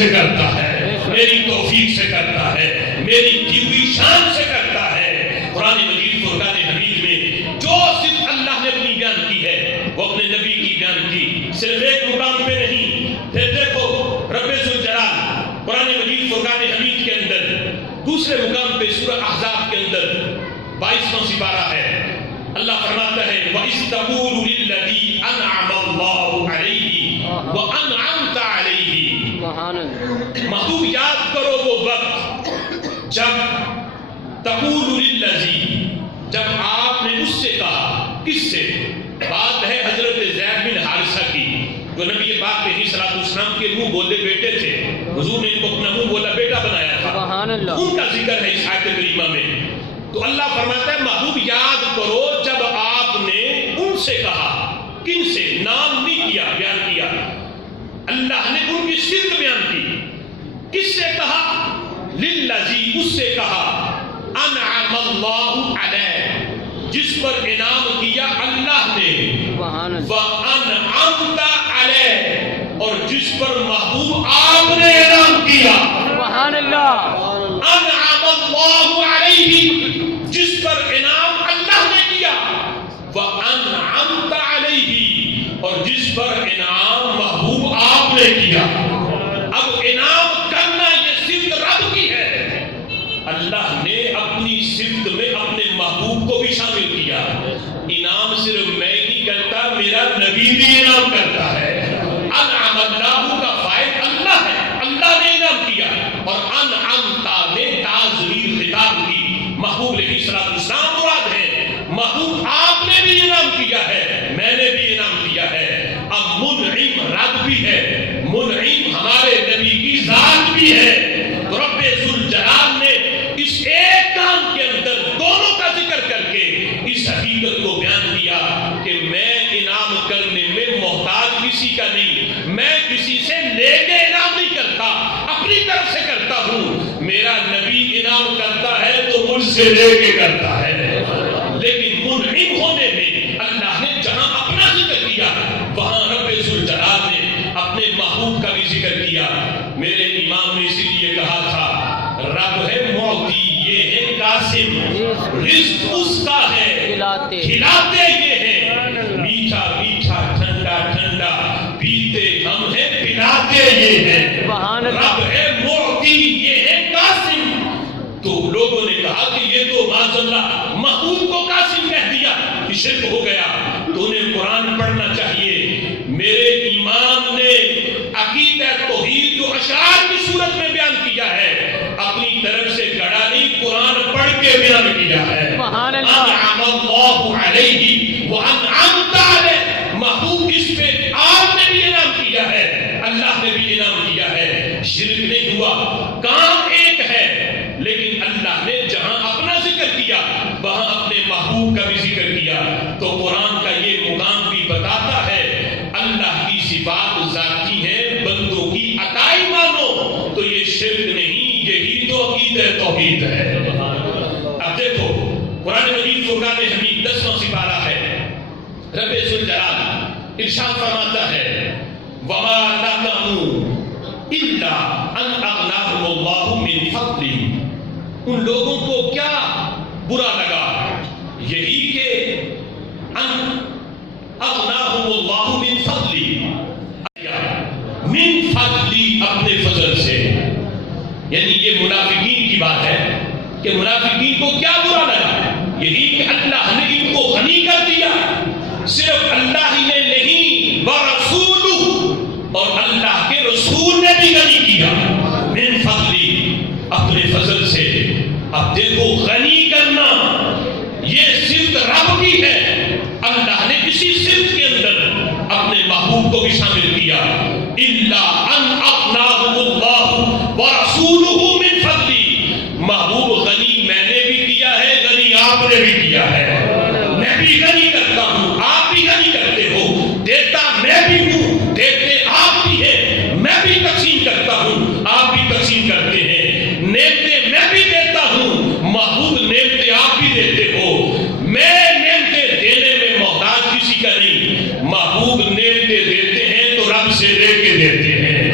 سے کرتا ہے، میری توفیق سے کرتا ہے، میری دی ہوئی شان سے کرتا ہے۔ قرآن مجید فرقان حمید میں جو صرف اللہ نے اپنی بیان کی ہے وہ اپنے نبی کی بیان کی، صرف ایک مقام پہ نہیں۔ پھر دیکھو رب ذوالجلال قرآن مجید فرقان حمید کے اندر دوسرے مقام پہ سورہ احزاب کے اندر 22واں سپارہ ہے، اللہ فرماتا ہے وَإِذْ تَقُولُ لِلَّذِي أَنْعَمَ اللَّهُ عَلَيْهِ وَأَنْعَمْتَ عَلَيْهِ۔ محبوب یاد کرو وہ وقت جب تقول للذی، جب آپ نے اس سے کہا، کس سے؟ بات ہے حضرت زید بن حارثہ کی، جو نبی پاک علیہ الصلوۃ والسلام کے منہ بولے بیٹے تھے، حضور نے ان کو اپنا منہ بولا بیٹا بنایا تھا، ان کا ذکر ہے اس آیت کریمہ میں۔ تو اللہ فرماتا ہے محبوب یاد کرو جب آپ نے ان سے کہا، کن سے؟ نام نہیں کیا، بیان کیا، اللہ نے ان کی صفت بیان کی۔ کس سے کہا؟ للذی، اس سے کہا، انعم اللہ علیہ، جس پر انعام کیا اللہ نے، وانعمت علیہ، اور جس پر محبوب آپ نے انعام کیا۔ سبحان اللہ۔ انعم اللہ علیہ، جس پر انعام اللہ نے کیا، وانعمت علیہ، اور جس پر انعام محبوب آپ نے کیا۔ اب انعام کرنا یہ صفت رب کی ہے، اللہ نے اپنی صفت میں اپنے محبوب کو بھی شامل کیا۔ انعام صرف میں نہیں کرتا، میرا نبی بھی انعام کرتا ہے۔ انعم اللہ کا فائد اللہ ہے، اللہ نے انعام کیا، اور انعمتا نے تعظیم خطاب کی، محبوب علیہ السلام مراد ہے۔ محبوب آپ نے بھی انعام کیا ہے، میں نے بھی انعام کیا ہے۔ اب منعم رب بھی ہے، منعم ہمارے نبی کی ذات بھی ہے۔ تو رب ذوالجلال نے اس ایک کام کے اندر دونوں کا ذکر کر کے اس حقیقت کو بیان کیا کہ میں انعام کرنے میں محتاج کسی کا نہیں، میں کسی سے لے کے انعام نہیں کرتا، اپنی طرف سے کرتا ہوں۔ میرا نبی انعام کرتا ہے تو مجھ سے لے کے کرتا ہے۔ لیکن منعم ہونے میں اللہ نے جہاں اپنا ذکر کیا وہاں رب ذوالجلال نے اپنے محبوب کا بھی ذکر کیا۔ میرے امام نے اسی لیے کہا تھا رب ہے معطی، یہ ہے قاسم، رزق اس کا ہے، کھلاتے یہ ہیں، میٹھا میٹھا ٹھنڈا ٹھنڈا پیتے ہم ہیں، پلاتے یہ ہیں۔ رب ہے معطی، یہ ہے قاسم۔ تو لوگوں نے کہا کہ یہ تو معاذ اللہ محبوب کو قاسم کہہ دیا، یہ شرک ہو گیا۔ تو انہیں قرآن پڑھنا چاہیے۔ میرے امام نے عقیدہ توحید جو اشعار کی صورت میں بیان کیا ہے، اپنی طرف سے گڑا نہیں، قرآن پڑھ کے بیان کیا ہے۔ انعم اللہ علیہ وانعمت علیہ، محبوب اس پہ آپ نے بھی انعام کیا ہے، اللہ نے بھی انعام کیا ہے۔ شرک نہیں ہوا، کام ایک ہے، لیکن اللہ نے جہاں اپنا ذکر کیا وہاں اپنے محبوب کا بھی ذکر کیا۔ تو قرآن کا یہ مقام بھی بتاتا ہے اللہ کی صفات ذاتی ہیں، بندوں کی عطائی مانو تو یہ شرک نہیں، یہی تو عقیدہ توحید ہے۔ اب دیکھو قرآن مجید فرقان حمید 10واں سپارہ ہے، رب ذوالجلال ارشاد فرماتا ہے وَمَا نَقَمُوا إِلَّا أَنْ أَغْنَاهُمُ اللَّهُ مِنْ فَضْلِهِ، ان لوگوں کو کیا برا لگا؟ یہی کہ ان اغناہم اللہ من فضلی، من فضلی اپنے فضل سے، یعنی یہ منافقین کی بات ہے کہ منافقین کو کیا برا لگا؟ یہی کہ اللہ نے ان کو غنی کر دیا۔ صرف اللہ ہی نے نہیں، ورسولہ، اور اللہ کے رسول نے بھی غنی کیا، من فضلی اپنے فضل سے۔ اب دیکھو غنی کرنا یہ صفت رب کی ہے، اللہ نے اسی صفت کے اندر اپنے محبوب کو بھی شامل کیا۔ الا ان اغناہم اللہ ورسولہ من فضلی، محبوب غنی میں نے بھی کیا ہے، غنی آپ نے بھی کیا ہے۔ میں بھی غنی کرتا ہوں، آپ بھی غنی کرتے ہو، دیتا میں بھی ہوں، دیتے آپ بھی ہیں، میں بھی تقسیم کرتا ہوں، آپ بھی تقسیم کرتے ہیں، نعمتیں میں بھی دیتا ہوں، محبوب نعمتیں آپ بھی دیتے ہو۔ میں نعمتیں دینے میں محتاج کسی کا نہیں، محبوب نعمتیں دیتے ہیں تو رب سے لے کے دیتے ہیں۔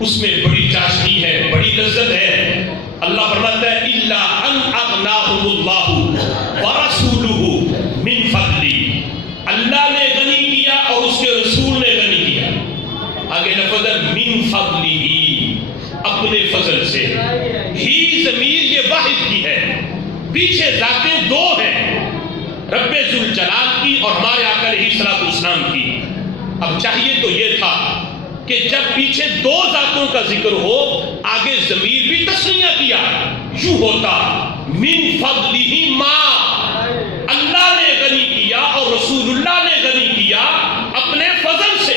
اس میں بڑی چاشنی ہے، بڑی لذت ہے. اللہ فرماتا ہے الا ان اغناهم اللہ ورسولہ من فضلی، اللہ نے غنی کیا اور اس کے رسول نے غنی کیا. آگے لفظ من فضلہ، اپنے فضل سے. ہی ضمیر یہ واحد کی ہے، پیچھے ذاتیں دو ہیں، رب ذوالجلال کی اور ہمارے آقا علیہ الصلوۃ والسلام کی. اب چاہیے تو یہ تھا کہ جب پیچھے دو ذاتوں کا ذکر ہو آگے ضمیر بھی تسنیہ کیا، یوں ہوتا من فضلہ ما، اللہ نے غنی کیا اور رسول اللہ نے غنی کیا اپنے فضل سے.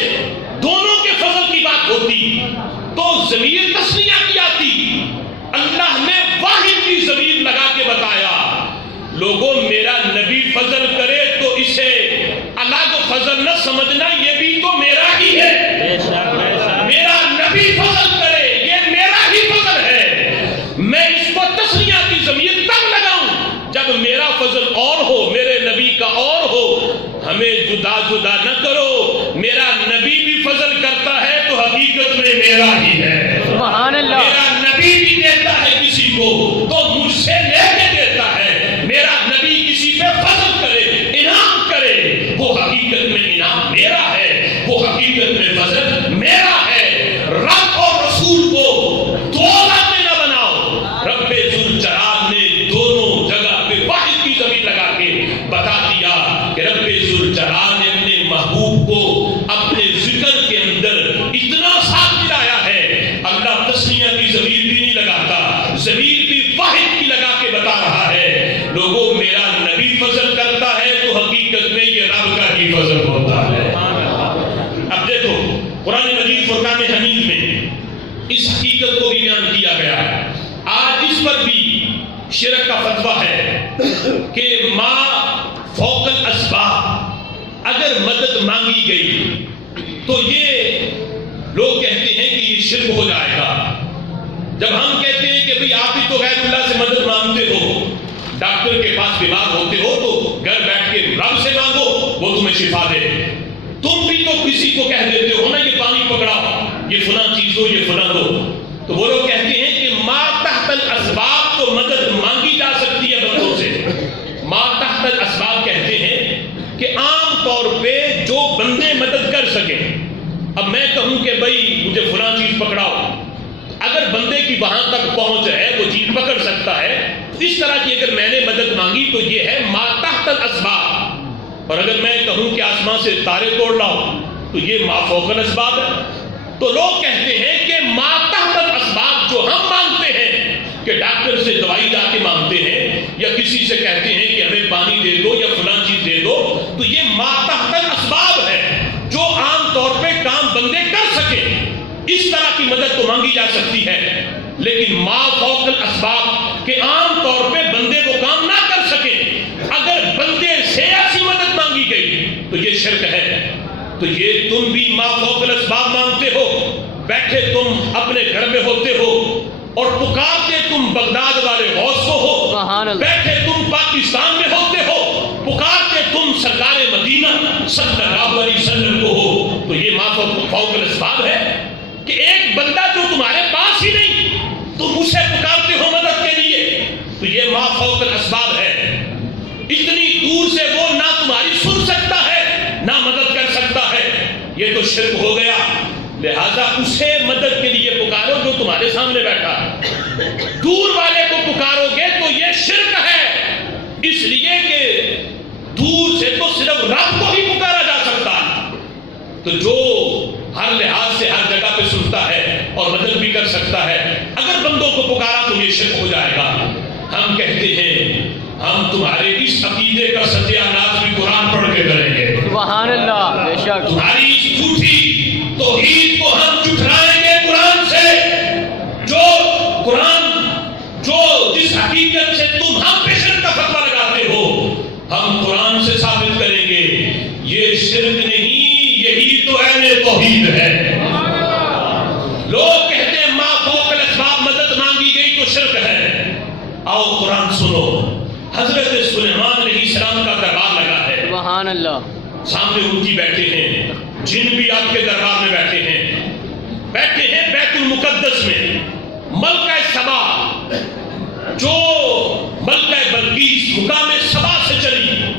دونوں کے فضل کی بات ہوتی تو ضمیر تسنیہ کی آتی. اللہ نے واحد کی ضمیر لگا کے بتایا لوگوں میرا نبی فضل کرے تو اسے الگ فضل نہ سمجھنا، یہ بھی تو میرا ہی ہے. میرا نبی فضل کرے یہ میرا ہی فضل ہے. میں اس کو تسنیہ کی ضمیر تب لگاؤں جب میرا فضل اور ہو، میرے نبی کا اور ہو. ہمیں جدا جدا نہ کرو، میرا نبی بھی فضل کرتا ہے تو حقیقت میں میرا ہی ہے. سبحان اللہ. میرا نبی بھی دیتا ہے کسی کو تو مجھ سے لے کے دیتا ہے. میرا نبی کسی پہ فضل کرے، انعام کرے، وہ حقیقت میں انعام میرا ہے، وہ حقیقت میں فضل میرا ہے. رب اور رسول کو دو ذاتیں نہ بناؤ. رب ذوالجلال نے دونوں جگہ پہ واحد کی ضمیر لگا کے بتا دیا کہ رب ذوالجلال نے اپنے محبوب کو اپنے ذکر کے اندر اتنا ساتھ ملایا ہے. اللہ تسنیہ کی ضمیر بھی نہیں لگاتا، ضمیر بھی واحد کی لگا کے بتا رہا ہے لوگوں میرا نبی فضل کرتا ہے تو حقیقت میں یہ رب کا ہی فضل ہوتا ہے. اب دیکھو قرآن مجید فرقان حمید میں اس حقیقت کو بھی بیان کیا گیا ہے. آج اس پر بھی شرک کا فتویٰ ہے کہ ما فوق الاسباب، اگر مدد مانگی گئی تو یہ لوگ کہتے ہیں کہ یہ شرک ہو جائے گا. جب ہم کہتے ہیں کہ بھئی آپ ہی تو غیر اللہ سے مدد مانگتے ہو، ڈاکٹر کے پاس بیمار ہوتے ہو تو گھر بیٹھ کے رب سے مانگو وہ تمہیں شفا دے. تم بھی تو کسی کو کہہ دیتے ہو نا یہ پانی پکڑاؤ، یہ فلاں چیز دو، یہ فلاں دو. تو وہ لوگ کہتے ہیں کہ ما تحت الاسباب تو مدد مانگی جا سکتی ہے بندوں سے. ما تحت الاسباب کہتے ہیں کہ عام طور پہ جو بندے مدد کر سکیں. اب میں کہوں کہ بھئی مجھے فلاں چیز پکڑاؤ، اگر بندے کی وہاں تک پہنچ ہے وہ چیز پکڑ سکتا ہے. اس طرح کی اگر میں نے مدد مانگی تو یہ ہے ما تحت الاسباب. اور اگر میں کہوں کہ آسمان سے تارے توڑ لاؤ تو یہ ما فوق الاسباب ہے. تو لوگ کہتے ہیں کہ ما تحت الاسباب جو ہم مانگتے ہیں کہ ڈاکٹر سے دوائی جا کے مانگتے ہیں یا کسی سے کہتے ہیں کہ ہمیں پانی دے دو یا فلاں چیز دے دو، تو یہ ما تحت الاسباب ہے جو عام طور پہ کام بندے کر سکیں. اس طرح کی مدد تو مانگی جا سکتی ہے. لیکن ما فوق الاسباب کہ عام طور پہ بندے وہ کام نہ کر سکیں، اگر بندے سے ایسی مدد مانگی گئی تو یہ شرک ہے. تو یہ تم بھی ما فوق الاسباب مانگتے ہو، بیٹھے تم اپنے گھر میں ہوتے ہو اور پکارتے تم بغداد والے غوث کو ہو، بیٹھے تم پاکستان میں ہوتے ہو پکارتے تم سرکار مدینہ صلی اللہ علیہ وسلم کو ہو. تو یہ ما فوق الاسباب ہے کہ ایک بندہ جو تمہارے پاس ہی نہیں تم اسے پکارتے ہو مدد کے لیے، تو یہ ما فوق الاسباب ہے. اتنی دور سے وہ نہ تمہاری سن سکتا ہے نہ مدد کر سکتا ہے، یہ تو شرک ہو گیا. لہذا اسے مدد کے لیے پکارو جو تمہارے سامنے بیٹھا ہے. دور والے کو پکارو گے تو یہ شرک ہے، اس لیے کہ دور سے تو صرف رب کو ہی پکارا جا سکتا ہے. تو جو ہر لحاظ سے ہر جگہ پہ سنتا ہے اور مدد بھی کر سکتا ہے، اگر بندوں کو پکارا تو یہ شرک ہو جائے گا. ہم کہتے ہیں ہم تمہارے اس عقیدے کا ستیہ ناز بھی قرآن پڑھ کے کریں گے. سبحان اللہ. بے شک تمہاری اس جھوٹی توحید کو ہم جھٹلائیں گے قرآن سے. جو قرآن جو جس حقیقت سے تم ہم پہ شرک کا فتویٰ لگاتے ہو ہم قرآن سے ثابت کریں گے یہ شرک نہیں، یہی تو عین توحید ہے. لوگ کہتے ہیں ما فوق الاسباب مدد مانگی گئی تو شرک ہے. آؤ قرآن سنو. حضرت سلیمان علیہ السلام کا دربار لگا ہے، سبحان اللہ. سامنے اونٹی بیٹھے ہیں، جن بھی آپ کے دربار میں بیٹھے ہیں. بیٹھے ہیں بیت المقدس میں، ملکہ سبا جو ملکہ بلقیس مقام سبا سے چلی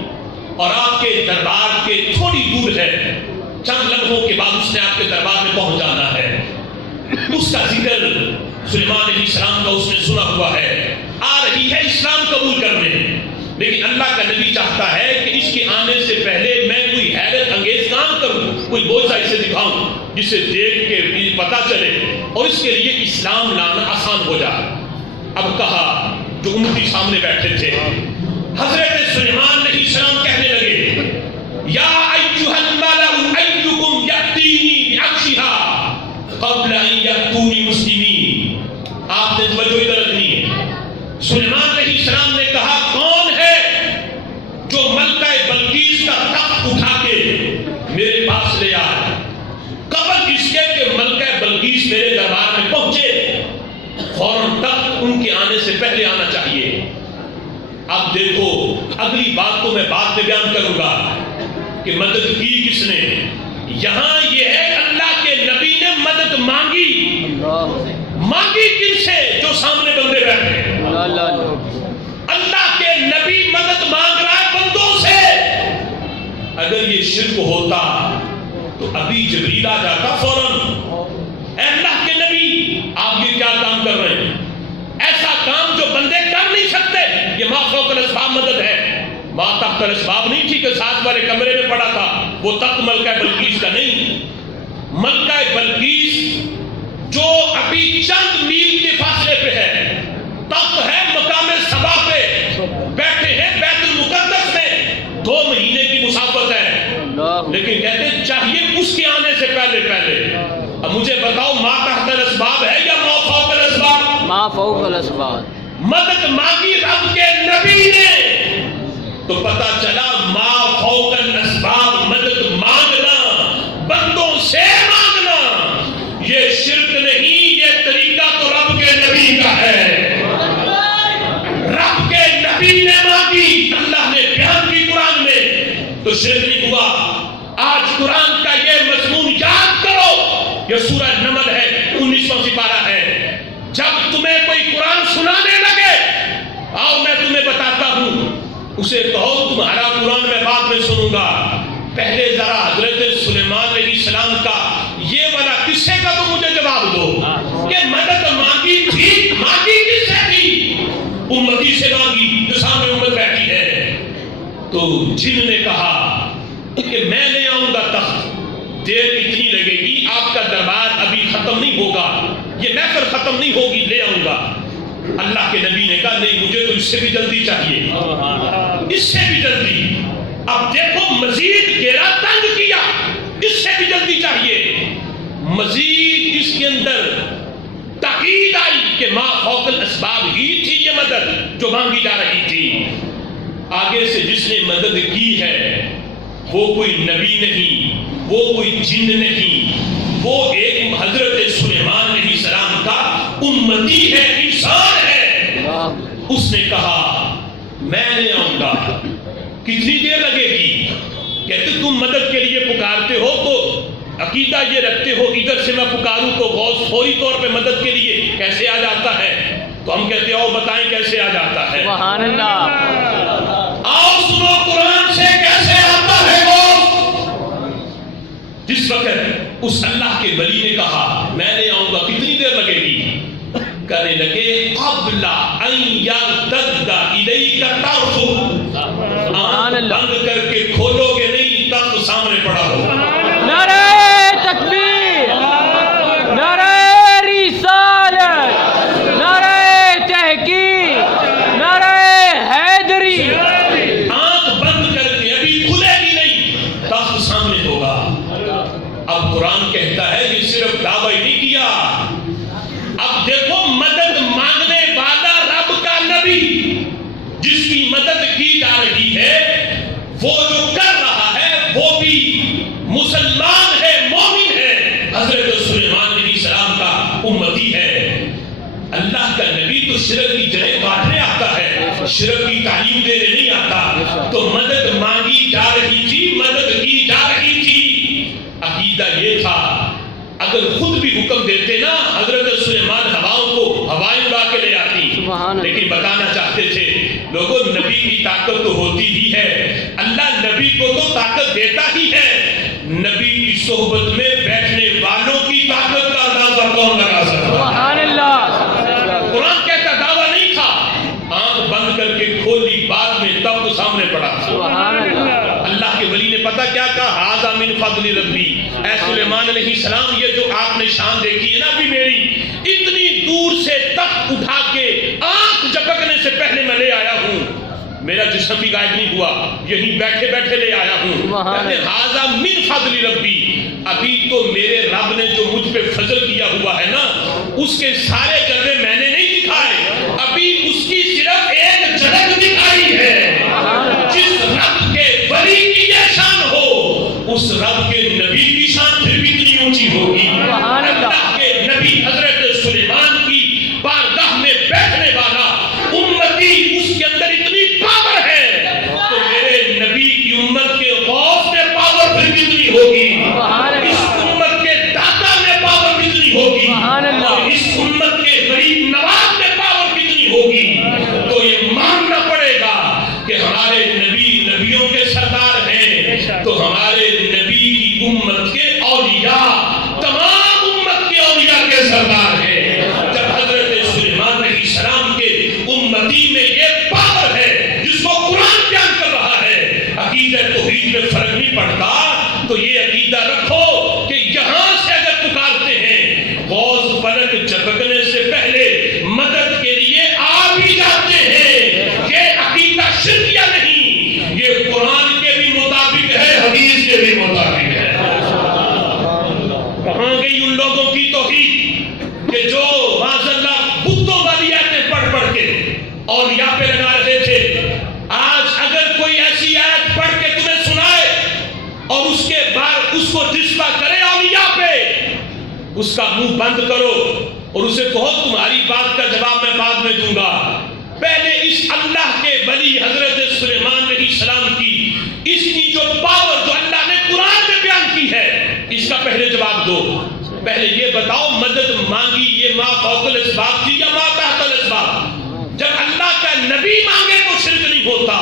اور آپ کے دربار کے تھوڑی دور ہے، چند لمحوں کے بعد اس نے آپ کے دربار میں پہنچ جانا ہے۔ اس کا ذکر سلیمان علیہ السلام کا اس نے سنا ہوا ہے، آ رہی ہے اسلام قبول کرنے، لیکن اللہ کا نبی چاہتا ہے کہ اس کے آنے سے پہلے میں کوئی حیرت انگیز کام کروں، کوئی معجزہ اسے دکھاؤں جسے دیکھ کے پتہ چلے اور اس کے لیے اسلام لانا آسان ہو جائے۔ اب کہا جو امتی سامنے بیٹھے تھے، حضرت سلیمان علیہ السلام کہنے لگے یا ایھا الملأ ایکم یأتینی بعرشھا قبل ان یأتونی مسلمین۔ آپ نے توجہ ادھر رکھنی ہے۔ سلیمان علیہ السلام نے کہا کون ہے جو ملکہ بلقیس کا تخت اٹھا کے میرے پاس لے آئے قبل اس کے کہ ملکہ بلقیس میرے دربار میں پہنچے، فوراً تخت ان کے آنے سے پہلے آنا چاہیے۔ اب دیکھو اگلی بات تو میں بعد میں بیان کروں گا کہ مدد کی کس نے۔ یہاں یہ ہے اللہ کے نبی نے مدد مانگی، مانگی کن سے؟ جو سامنے بندے بیٹھے۔ اللہ کے نبی مدد مانگ رہا ہے بندوں سے۔ اگر یہ شرک ہوتا تو ابھی جبریل آ جاتا فوراً، اے اللہ کے نبی آپ یہ کیا کام کر رہے ہیں؟ ایسا کام جو بندے کر نہیں سکتے، یہ ما فوق الاسباب مدد ہے۔ ما تحت الاسباب نہیں تھی کہ ساتھ والے کمرے میں پڑا تھا، وہ تخت ملکہ بلقیس کا نہیں۔ ملکہ بلقیس جو ابھی چند میل کے فاصلے پہ ہے، تخت ہے مقام سبا پہ، بیٹھے ہیں بیت المقدس میں، 2 مہینے کی مسافت ہے، لیکن کہتے ہیں چاہیے اس کے آنے سے پہلے پہلے۔ اب مجھے بتاؤ ما تحت الاسباب ہے یا ما فوق الاسباب؟ ما فوق الاسباب۔ مدد مانگی رب کے نبی نے تو پتا چلا ما فوق الاسباب مدد مانگنا، بندوں سے مانگنا، یہ شرک نہیں، یہ طریقہ تو رب کے نبی کا ہے۔ رب کے نبی نے مانگی، اللہ نے بیان کی قرآن میں، تو شرک نہیں ہوا۔ آج قرآن کا یہ مضمون یاد کرو، یہ سورہ نمل ہے، 19واں سپارہ ہے۔ جب تمہیں کوئی قرآن سنانے لگے، آؤ میں تمہیں بتاتا ہوں، اسے کہو تمہارا قرآن میں بعد میں سنوں گا، پہلے ذرا حضرت سلیمان علیہ السلام کا یہ والا قصے کا تو مجھے جواب دو کہ مدد مانگی تھی، مانگی کس سے تھی؟ امتی سے مانگی جو سامنے امت بیٹھی ہے۔ تو جن نے کہا کہ میں لے آؤں گا تخت، دیر اتنی لگے گی، آپ کا دربار ابھی ختم نہیں ہوگا، یہ محفل ختم نہیں ہوگی، لے آؤں گا۔ اللہ کے نبی نے کہا نہیں، مجھے تو اس سے بھی جلدی چاہیے، اس سے بھی جلدی۔ اب دیکھو مزید گھیرا تنگ کیا، اس سے بھی جلدی چاہیے۔ مزید اس کے اندر تاکید آئی کہ ما فوق الاسباب ہی تھی یہ مدد جو مانگی جا رہی تھی۔ آگے سے جس نے مدد کی ہے وہ کوئی نبی نہیں، وہ کوئی جن نہیں، وہ ایک حضرت سلیمان علیہ السلام کا امتی ہے، انسان ہے۔ اس نے کہا میں نہیں آؤں گا، کتنی دیر لگے گی؟ کہتے تم مدد کے لیے پکارتے ہو تو عقیدہ یہ رکھتے ہو ادھر سے میں پکاروں تو غوث فوری طور پہ مدد کے لیے کیسے آ جاتا ہے؟ تو ہم کہتے ہیں آؤ بتائیں کیسے آ جاتا ہے۔ سبحان اللہ۔ آؤ سنو قرآن سے کیسے آتا ہے غوث۔ جس وقت اس اللہ کے ولی نے کہا میں نہیں آؤں گا، کتنی دیر لگے گی؟ کہنے لگے قبل ان یرتد الیک طرفک، آنکھ بند کر کے کھولو گے نہیں، تخت سامنے پڑا ہو۔ نعرہ تکبیر، نعرہ رسالت، نعرہ تحقیق، نعرہ حیدری۔ آنکھ بند کر کے ابھی کھلے گی نہیں، تخت سامنے ہوگا۔ اب قرآن کہتا ہے کہ صرف دعویٰ ہی نہیں کیا، اب دیکھو مدد مانگنے والا رب کا نبی جس کی مدد کی جا رہی ہے، وہ جو کر رہا ہے وہ بھی مسلمان ہے، مومن ہے، حضرت سلیمان علیہ السلام کا امتی ہے۔ اللہ کا نبی تو شرک کی جڑیں کاٹنے آتا ہے، شرک کی تعلیم دینے نہیں آتا۔ تو مدد مانگی جا رہی تھی، مدد کی جا رہی تھی۔ عقیدہ یہ تھا اگر خود بھی حکم دیتے نا حضرت سلیمان ہواؤں کو ہوائیں اڑا کے لے آتی. لیکن بتانا چاہتے تھے لوگوں نبی کی طاقت تو ہوتی ہی ہے, اللہ نبی کو تو طاقت دیتا ہی ہے, نبی کی صحبت میں بیٹھنے والوں کی طاقت کا اندازہ کون لگا سکتا؟ سبحان اللہ. قرآن کہتا دعویٰ نہیں تھا, آنکھ بند کر کے کھولی بعد میں تب تو سامنے پڑا. سبحان اللہ. اللہ کے ولی نے پتہ کیا کہا, ھذا من فضل ربی, اے سلیمان علیہ السلام یہ جو آپ نے شان دیکھی ہے نا ابھی میری, اتنی دور سے تخت اٹھا کے آنکھ جھپکنے سے پہلے میں لے آیا ہوں, میرا جسم بھی غائب نہیں ہوا, یہیں بیٹھے بیٹھے لے آیا ہوں. کہتے ہیں ھذا من فضل ربی, ابھی تو میرے رب نے جو مجھ پہ فضل کیا ہوا ہے نا اس کے سارے جلوے میں نے نہیں دکھائے, ابھی اس کی صرف ایک جھلک دکھائی ہے. جس رب کے ولی کی یہ شان ہو اس رب کے نبی کی شان پھر بھی اتنی اونچی ہوگی. اللہ کے نبی حضرت سلیمان کی بارگاہ میں بیٹھنے والا امتی, اس کے اندر اتنی پاور ہے تو میرے نبی کی امت کے غوث میں پاور پھر کتنی ہوگی, اس امت کے داتا میں پاور کتنی ہوگی, اور اس امت کے غریب نواز میں پاور کتنی ہوگی. تو یہ ماننا پڑے گا کہ ہمارے نبی نبیوں کے سردار ہیں, تو ہمارے نبی کی امت کے اولیاء تمام امت کے اولیاء کے سردار ہیں. جب حضرت سلیمان علیہ السلام کے امتی میں یہ پاور ہے جس کو قرآن بیان کر رہا ہے, عقیدہ توحید میں فرق نہیں پڑتا, تو یہ عقیدہ رکھو کہ یہاں سے اگر پکارتے ہیں غوث پلک جھپکنے سے پہلے مدد کے لیے آ بھی جاتے ہیں. یہ عقیدہ شرکیہ نہیں, یہ قرآن کے بھی مطابق ہے, حدیث کے بھی مطابق ہے. کہاں گئی ان لوگوں کی توحید کہ جو معاذ اللہ بتوں والی آیتیں پڑھ پڑھ کے اولیاء پہ لگا رہے تھے. آج اگر کوئی ایسی آیت پڑھ کے تمہیں سنائے اور اس کے بعد اس کو جذبہ کرے اولیاء پہ, اس کا منہ بند کرو اور اسے کہو تمہاری بات کا جواب میں بعد میں دوں گا. پہلے اس اللہ کے ولی حضرت سلیمان علیہ السلام کی اس کی جو پاور جو اللہ نے قرآن میں بیان کی ہے اس کا پہلے جواب دو. پہلے یہ بتاؤ مدد مانگی یہ ما فوق الاسباب تھی یا ما تحت الاسباب؟ جب اللہ کا نبی مانگے تو شرک نہیں ہوتا,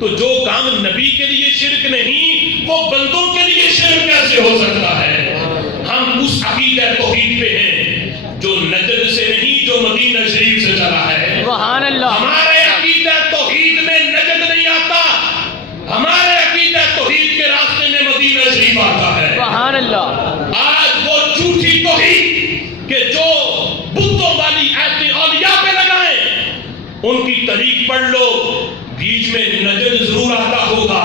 تو جو کام نبی کے لیے شرک نہیں وہ بندوں کے لیے شرک کیسے ہو سکتا ہے؟ ہم اس عقیدہ توحید پہ ہیں جو نجد سے نہیں جو مدینہ شریف سے چلا ہے. سبحان اللہ. ہمارے عقیدہ توحید میں نجد نہیں آتا, ہمارے عقیدہ توحید کے راستے میں مدینہ شریف آتا ہے. سبحان اللہ. آج وہ جھوٹی توحید کہ جو بتوں والی آیتیں اولیاء پہ لگائیں ان کی طریق پڑھ لو, بیچ میں نجد ضرور آتا ہوگا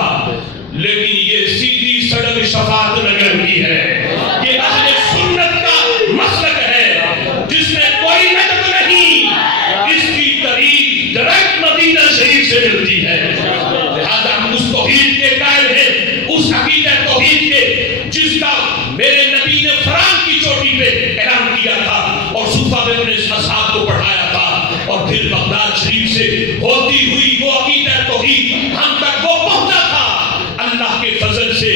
لیکن یہ سیدھی سڑک شفاعت نگر کی ہے. یہ اہل سنت کا مسلک ہے جس میں کوئی نجد نہیں, اس کی طریق ڈائریکٹ مدینہ شریف سے ملتی ہے. لہذا ہم اس توحید کے قائل ہیں, اس عقیدہ توحید کے جس کا میرے نبی نے فران کی چوٹی پہ اعلان کیا تھا اور صوفہ میں اپنے اصحاب کو پڑھایا تھا, اور پھر بغداد شریف سے ہوتی ہوئی وہ عقیدہ توحید ہم تک وہ پہنچا تھا. اللہ کے فضل سے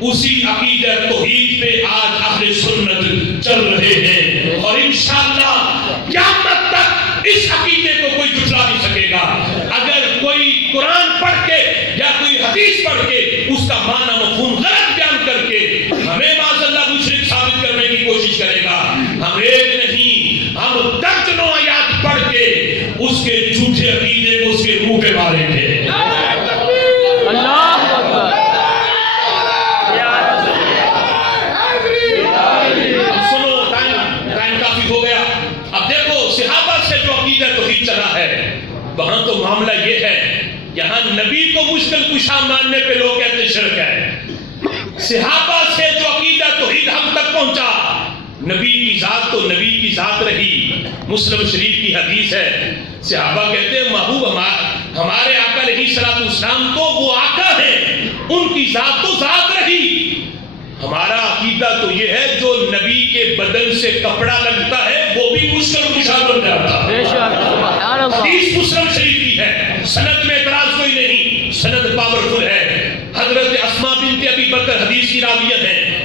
اسی عقیدہ توحید پہ آج اہل سنت چل رہے ہیں, اور انشاءاللہ قیامت تک اس عقیدے کو کوئی جھٹلا نہیں سکے گا. اگر کوئی قرآن پڑھ کے یا کوئی حدیث پڑھ کے اس کا معنی مفہوم غلط بیان کر کے ہمیں معاذ اللہ مشرک ثابت کرنے کی کوشش کرے گا, ہم ایک نہیں ہم درجنوں آیات پڑھ کے اس کے جھوٹے عقیدے کو اس کے منہ پہ ماریں گے. اللہ اکبر. سنو ٹائم کافی ہو گیا. اب دیکھو صحابہ سے جو عقیدہ توحید چلا ہے وہاں تو معاملہ یہ ہے, یہاں نبی کو مشکل کشا ماننے پہ لوگ کہتے شرک ہے. صحابہ سے جو عقیدہ توحید ہم تک پہنچا, نبی کی ذات تو نبی کی ذات رہی. مسلم شریف کی حدیث ہے, صحابہ کہتے ہیں محبوب ہمارے آقا علیہ السلام تو وہ آقا ہیں, ان کی ذات تو ذات رہی. ہمارا عقیدہ تو یہ ہے جو نبی کے بدن سے کپڑا لگتا ہے وہ بھی مشکل کشا بن جاتا ہے. حدیث مسلم شریف کی ہے, سند میں اعتراض کوئی نہیں, سند پاورفل ہے. حضرت اسماء بنت ابی بکر حدیث کی راویت ہے,